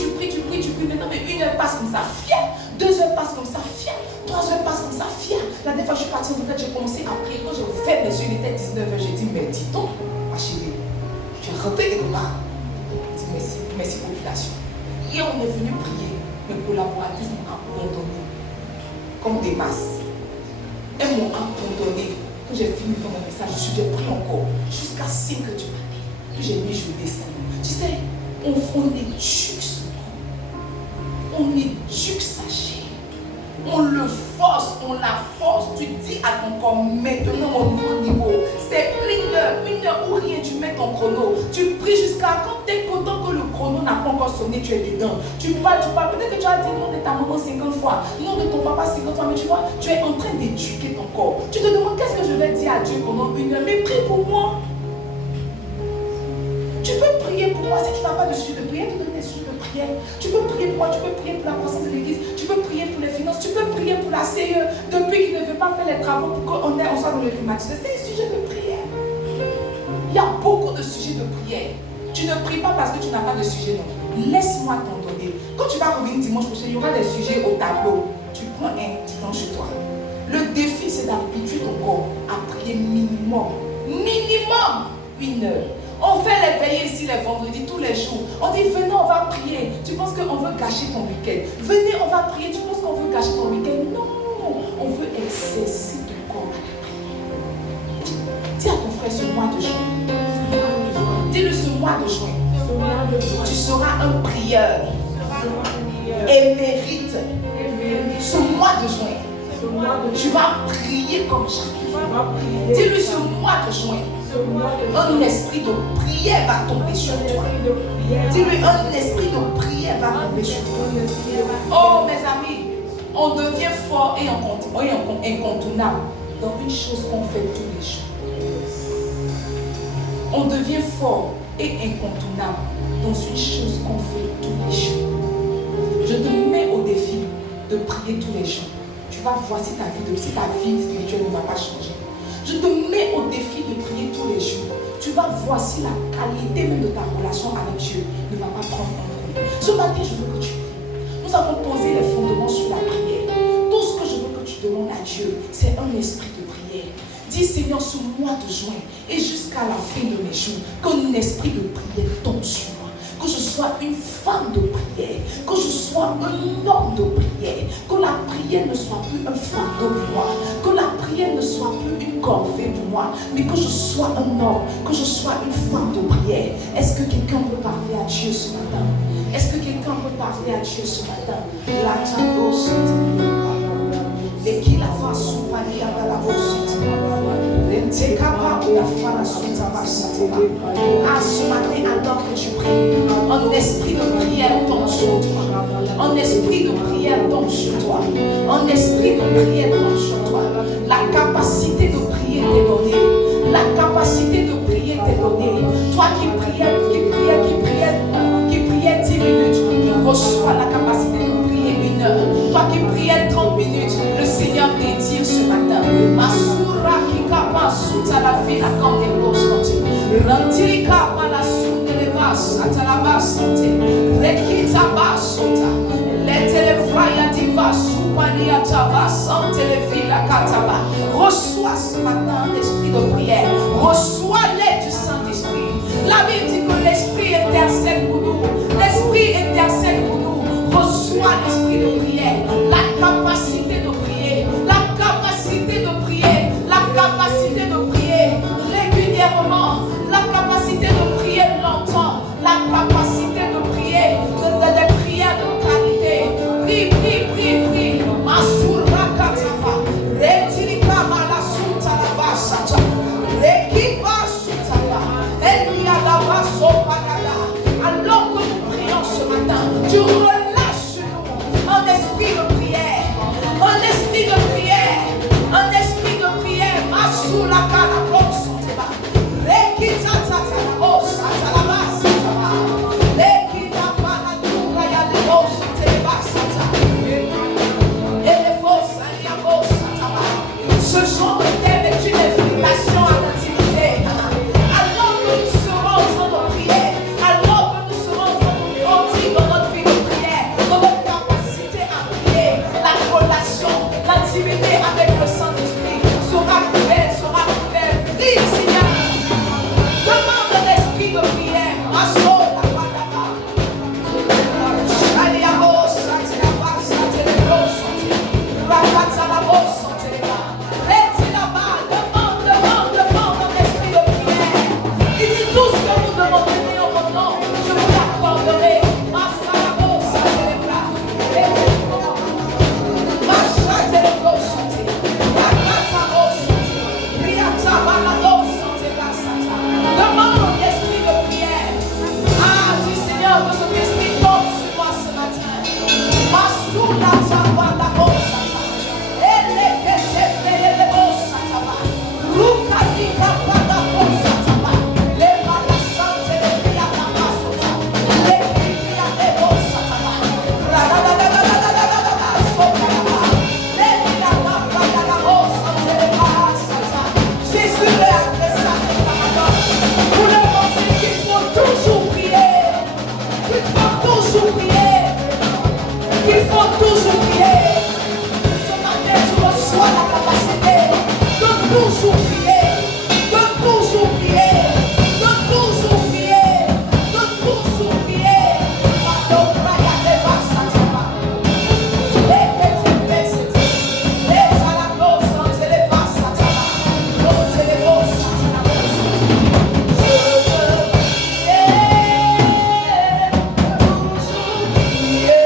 Maintenant, mais 1 heure passe comme ça, fier. 2 heures passent comme ça, fier. 3 heures passent comme ça, fier. La dernière fois, je suis partie en fait, j'ai commencé à prier. Quand j'ai ouvert mes yeux, il était 19 heures. J'ai dit, mais dis donc, ma chérie, tu es rentrée quelque part. Je dis, merci population. Hier, on est venu prier. mes collaboratrices m'ont abandonné comme des masses. Elles m'ont abandonné. Quand j'ai fini dans mon message, j'ai pris encore jusqu'à 5 heures du matin. Puis j'ai mis, je descends. Tu sais, on éduque son corps. On éduque sa chair. On le force, on la force. Tu dis à ton corps, maintenant au nouveau niveau, c'est 1 heure ou rien, tu mets ton chrono. Tu pries jusqu'à quand tu es content que le chrono n'a pas encore sonné, tu es dedans. Tu parles. Peut-être que tu as dit non de ta maman 50 fois, non de ton papa 50 fois, mais tu vois, tu es en train d'éduquer ton corps. Tu te demandes qu'est-ce que je vais dire à Dieu pendant 1 heure, mais prie pour moi. Tu peux prier pour moi si tu n'as pas de sujet de prière, tu donnes des sujets de prière. Tu peux prier pour moi, tu peux prier pour la croissance de l'église, tu peux prier pour les finances, tu peux prier pour la CE depuis qu'il ne veut pas faire les travaux pour qu'on soit dans le climatisé. C'est un sujet de prière. Il y a beaucoup de sujets de prière. Tu ne pries pas parce que tu n'as pas de sujet, non. Laisse-moi t'en donner. Quand tu vas revenir dimanche prochain, il y aura des sujets au tableau. Tu prends un petit temps chez toi. Le défi, c'est d'habituer ton corps à prier minimum 1 heure. On fait les veillées ici les vendredis, tous les jours. On dit, venez, on va prier. Tu penses qu'on veut gâcher ton week-end. Venez, on va prier. Tu penses qu'on veut gâcher ton week-end. Non, on veut exercer ton corps à la prière. Dis à ton frère ce mois de juin. Dis-le ce mois de juin. Tu seras un prieur émérite. Ce mois de juin, tu vas prier comme jamais. Dis-le ce mois de juin. Un esprit de prière va tomber sur toi. Dis-lui, un esprit de prière va tomber sur toi. Oh mes amis, on devient fort et incontournable dans une chose qu'on fait tous les jours. On devient fort et incontournable dans une chose qu'on fait tous les jours. Je te mets au défi de prier tous les jours. Tu vas voir si ta vie spirituelle ne va pas changer. Je te mets au défi de prier tous les jours. Tu vas voir si la qualité même de ta relation avec Dieu ne va pas prendre en compte. Ce matin, je veux que tu pries. Nous avons posé les fondements sur la prière. Tout ce que je veux que tu demandes à Dieu, c'est un esprit de prière. Dis Seigneur, ce mois de juin et jusqu'à la fin de mes jours, qu'un esprit de prière tombe sur moi. Que je sois une femme de prière, que je sois un homme de prière, que la prière ne soit plus un fardeau pour moi, que la prière ne soit plus une corvée pour moi, mais que je sois un homme, que je sois une femme de prière. Est-ce que quelqu'un peut parler à Dieu ce matin? Est-ce que quelqu'un peut parler à Dieu ce matin? La tabose, les qui la va soupali à la voce. Ah, ce matin, alors que tu pries, un esprit de prière tombe sur toi. Un esprit de prière tombe sur toi. Un esprit de prière tombe sur toi. La capacité de prier t'est donnée. La capacité de prier t'est donnée. Toi qui priais 10 minutes, reçois la capacité de prier 1 heure. Toi qui priais 30 minutes, le Seigneur t'étire ce matin. Masura qui capacite la vie à quand des grosses santé. Rantilika la soute de l'evas, à la basse santé. Rekita basota. Letelefraya diva, soupania tava, santé le vila kataba. Reçois ce matin l'esprit de prière. Reçois l'aide du Saint-Esprit. La Bible dit que l'Esprit intercède pour nous. L'Esprit intercède pour nous. Reçois l'esprit de prière. La capacité de prier. La capacité de prier. La capacité de prier régulièrement. La capacité de prier longtemps. La capacité de prier. Des prières de qualité. Prie, prie, prie, prie. Masura katava. Retirika malasuta la basata. Rekiba sutava. Elia la basopagada. Alors que nous prions ce matin, tu relâches sur nous un esprit de prière. Un esprit de prière. Un esprit de prière. Masula kalabosa. Rekita tatala bosa talaba sataba. Lekita pana tunga ya de bosa teleba sata. Et bosa ya bosa taba. Ce genre de thème est une invitation à l'intimité. Alors que nous serons en train de prier, alors que nous serons en train de grandir dans notre vie de prière, faut toujours prier. Ce matin, tu reçois la capacité de toujours prier, de toujours prier, de toujours prier, de toujours prier. Pardon, Raya, Deva, Satama. Les petits blessés, les alabos, les vas, Satama. L'eau, c'est les beaux, Satama. Je veux prier, toujours prier.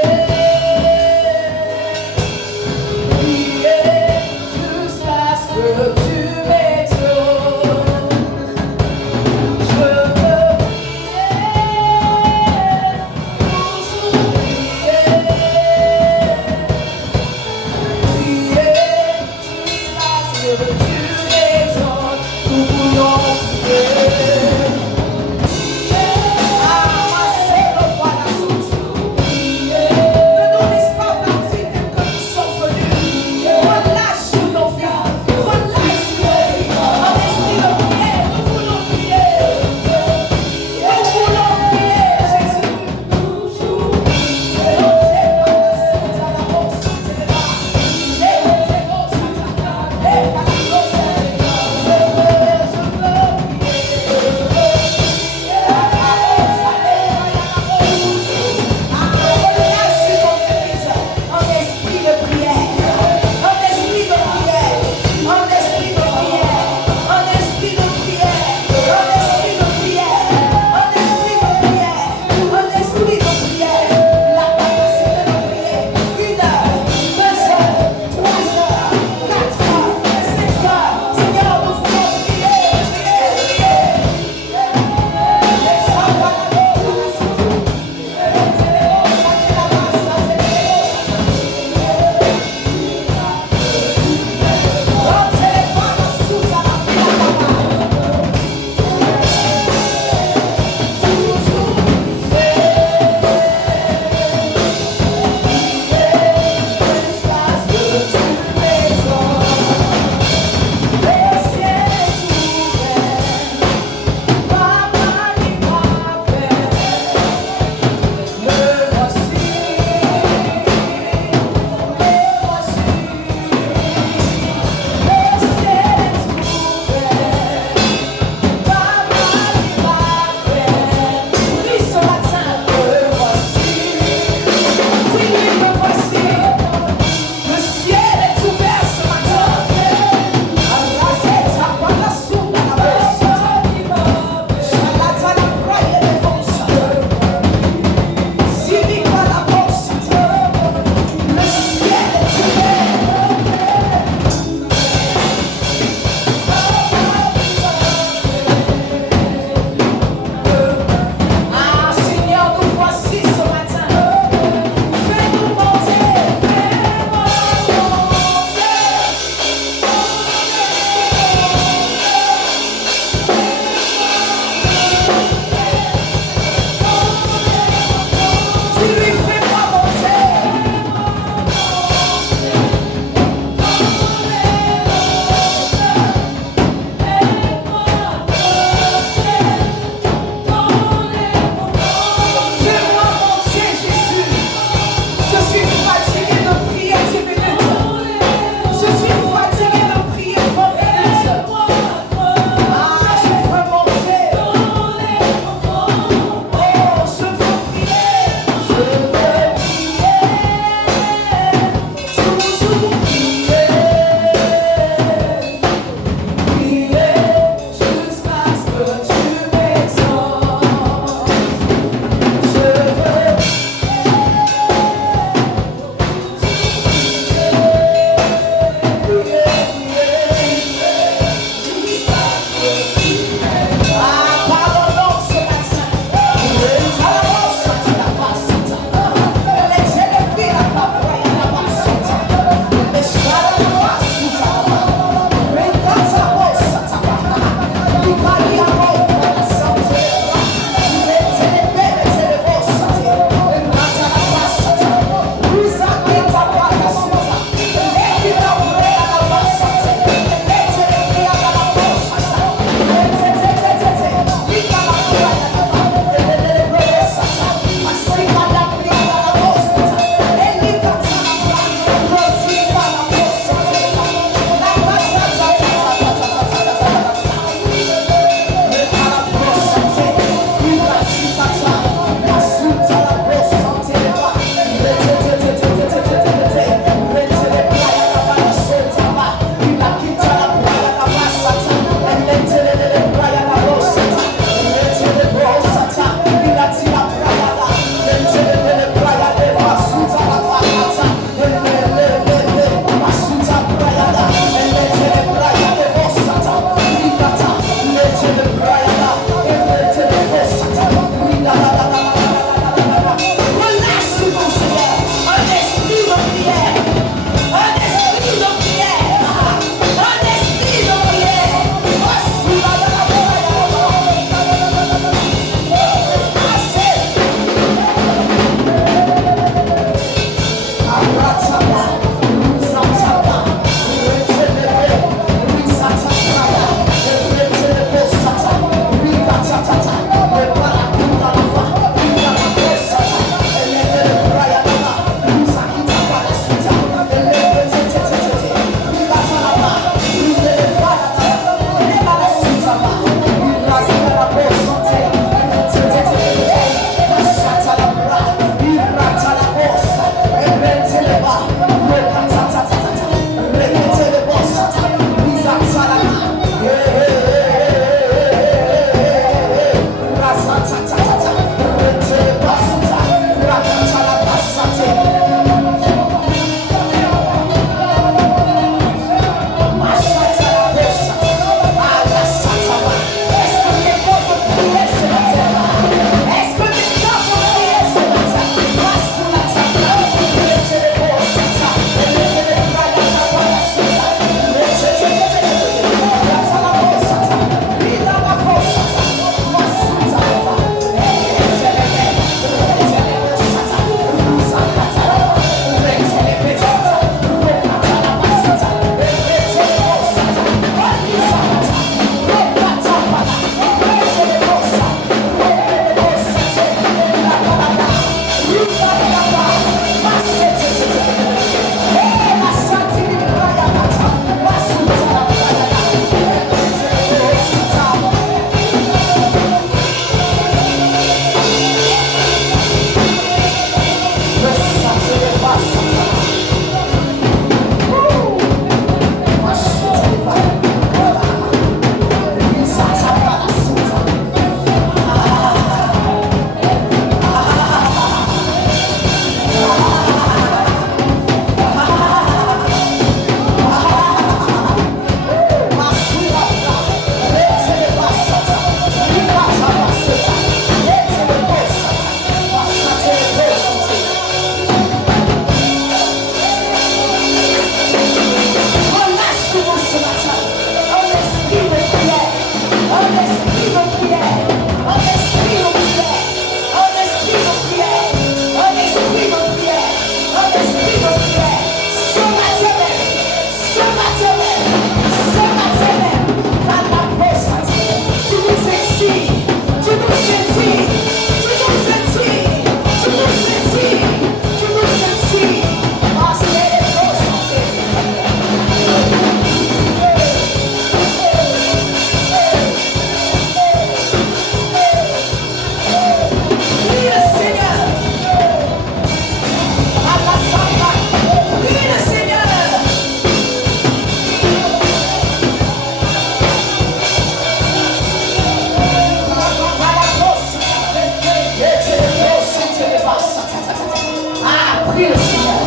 Prie le Seigneur.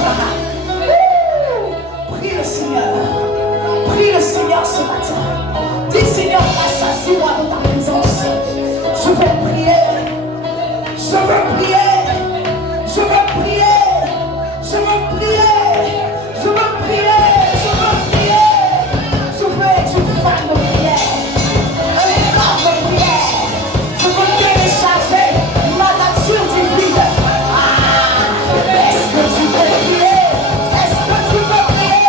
Prie le Seigneur. Prie le Seigneur ce matin. Dis Seigneur, assassine-moi dans ta présence. Je veux prier. Je veux prier. Je veux prier. Je veux prier. Je veux prier. Je veux prier. Je veux être une femme de prière. Un homme de prière. Je veux télécharger ma nature divine. Est-ce que tu veux prier? Est-ce que tu veux prier?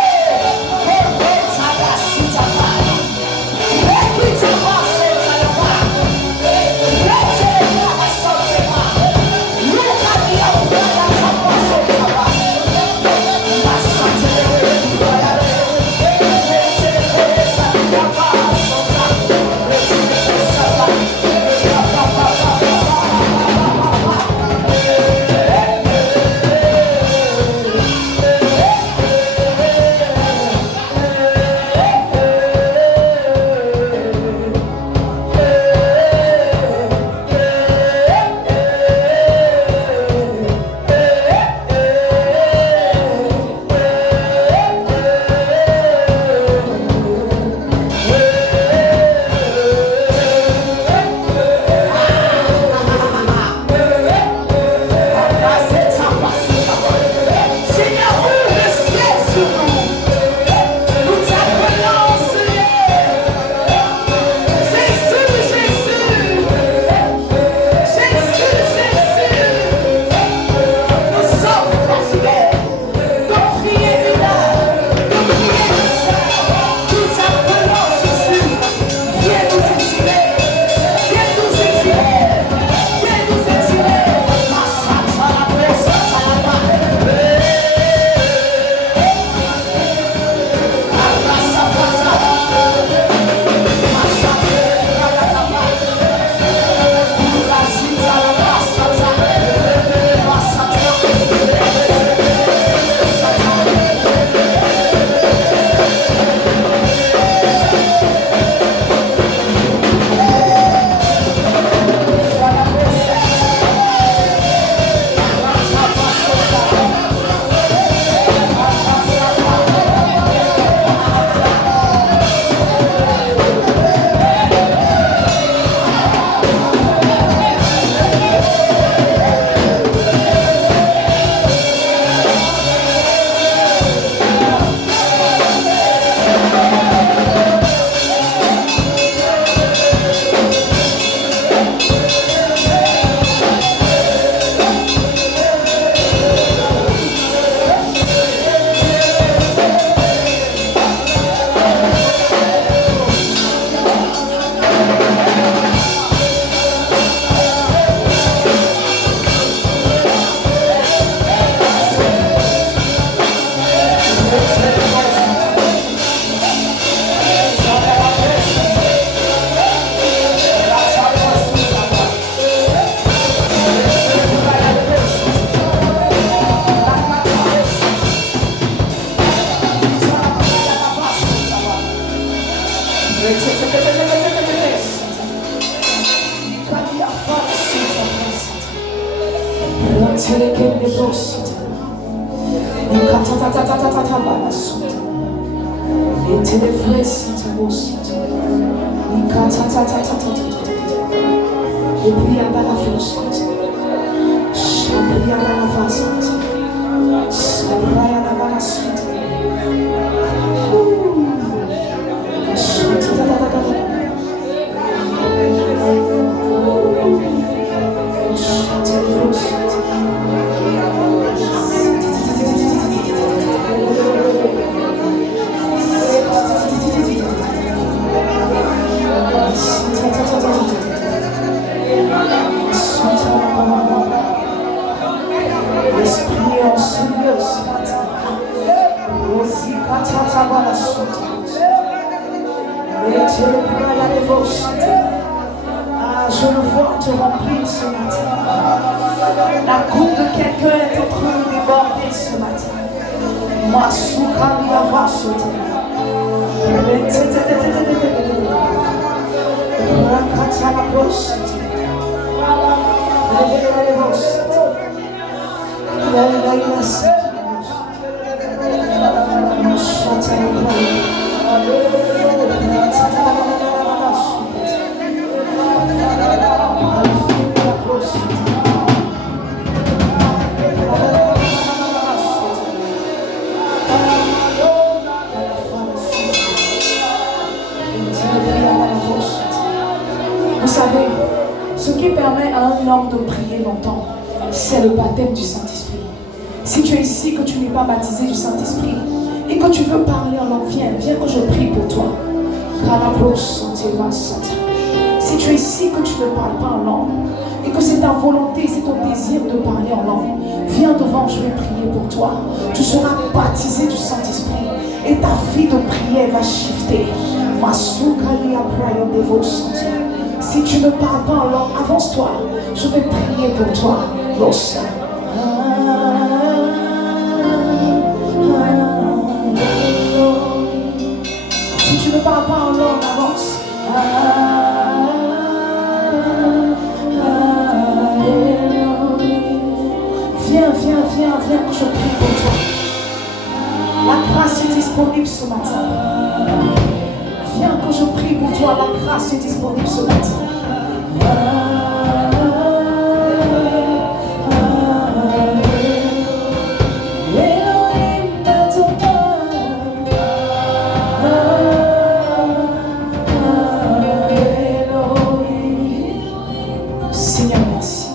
Je le vois te remplir ce matin. La coupe de quelqu'un est en train de déborder ce matin. Moi, soukali avoir sauté. Vous savez, ce qui permet à un homme de prier longtemps, c'est le baptême du Saint-Esprit. Si tu es ici, que tu n'es pas baptisé du Saint-Esprit et que tu veux parler en langue, viens que je prie pour toi. Si tu es ici, que tu ne parles pas en langue et que c'est ta volonté, c'est ton désir de parler en langue, viens devant, je vais prier pour toi. Tu seras baptisé du Saint-Esprit et ta vie de prière va shifter. Si tu ne parles pas en langue, avance-toi. Je vais prier pour toi. Si tu ne parles pas en langue, avance. Viens que je prie pour toi. La grâce est disponible ce matin. Viens que je prie pour toi, la grâce est disponible ce matin. Seigneur, merci.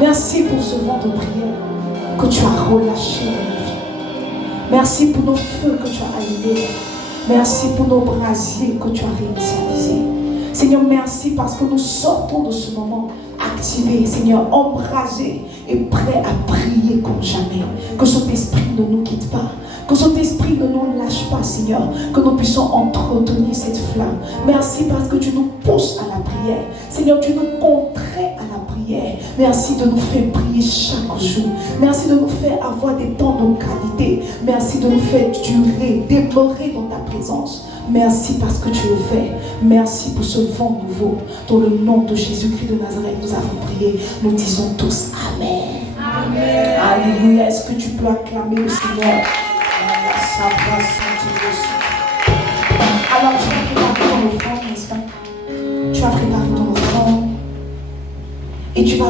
Merci pour ce vent de prière que tu as relâché dans nos vies. Merci pour nos feux que tu as allumés. Merci pour nos brasiers que tu as réinitialisés. Seigneur, merci parce que nous sortons de ce moment activés, Seigneur, embrasés et prêts à prier comme jamais. Que cet esprit ne nous quitte pas. Que cet esprit ne nous lâche pas, Seigneur. Que nous puissions entretenir cette flamme. Merci parce que tu nous pousses à la prière. Seigneur, tu nous contrais à la prière. Merci de nous faire prier chaque jour. Merci de nous faire avoir des temps de qualité. Merci de nous faire durer, demeurer dans ta présence. Merci parce que tu le fais. Merci pour ce vent nouveau. Dans le nom de Jésus-Christ de Nazareth, nous avons prié. Nous disons tous Amen. Amen. Alléluia. Est-ce que tu peux acclamer le Seigneur?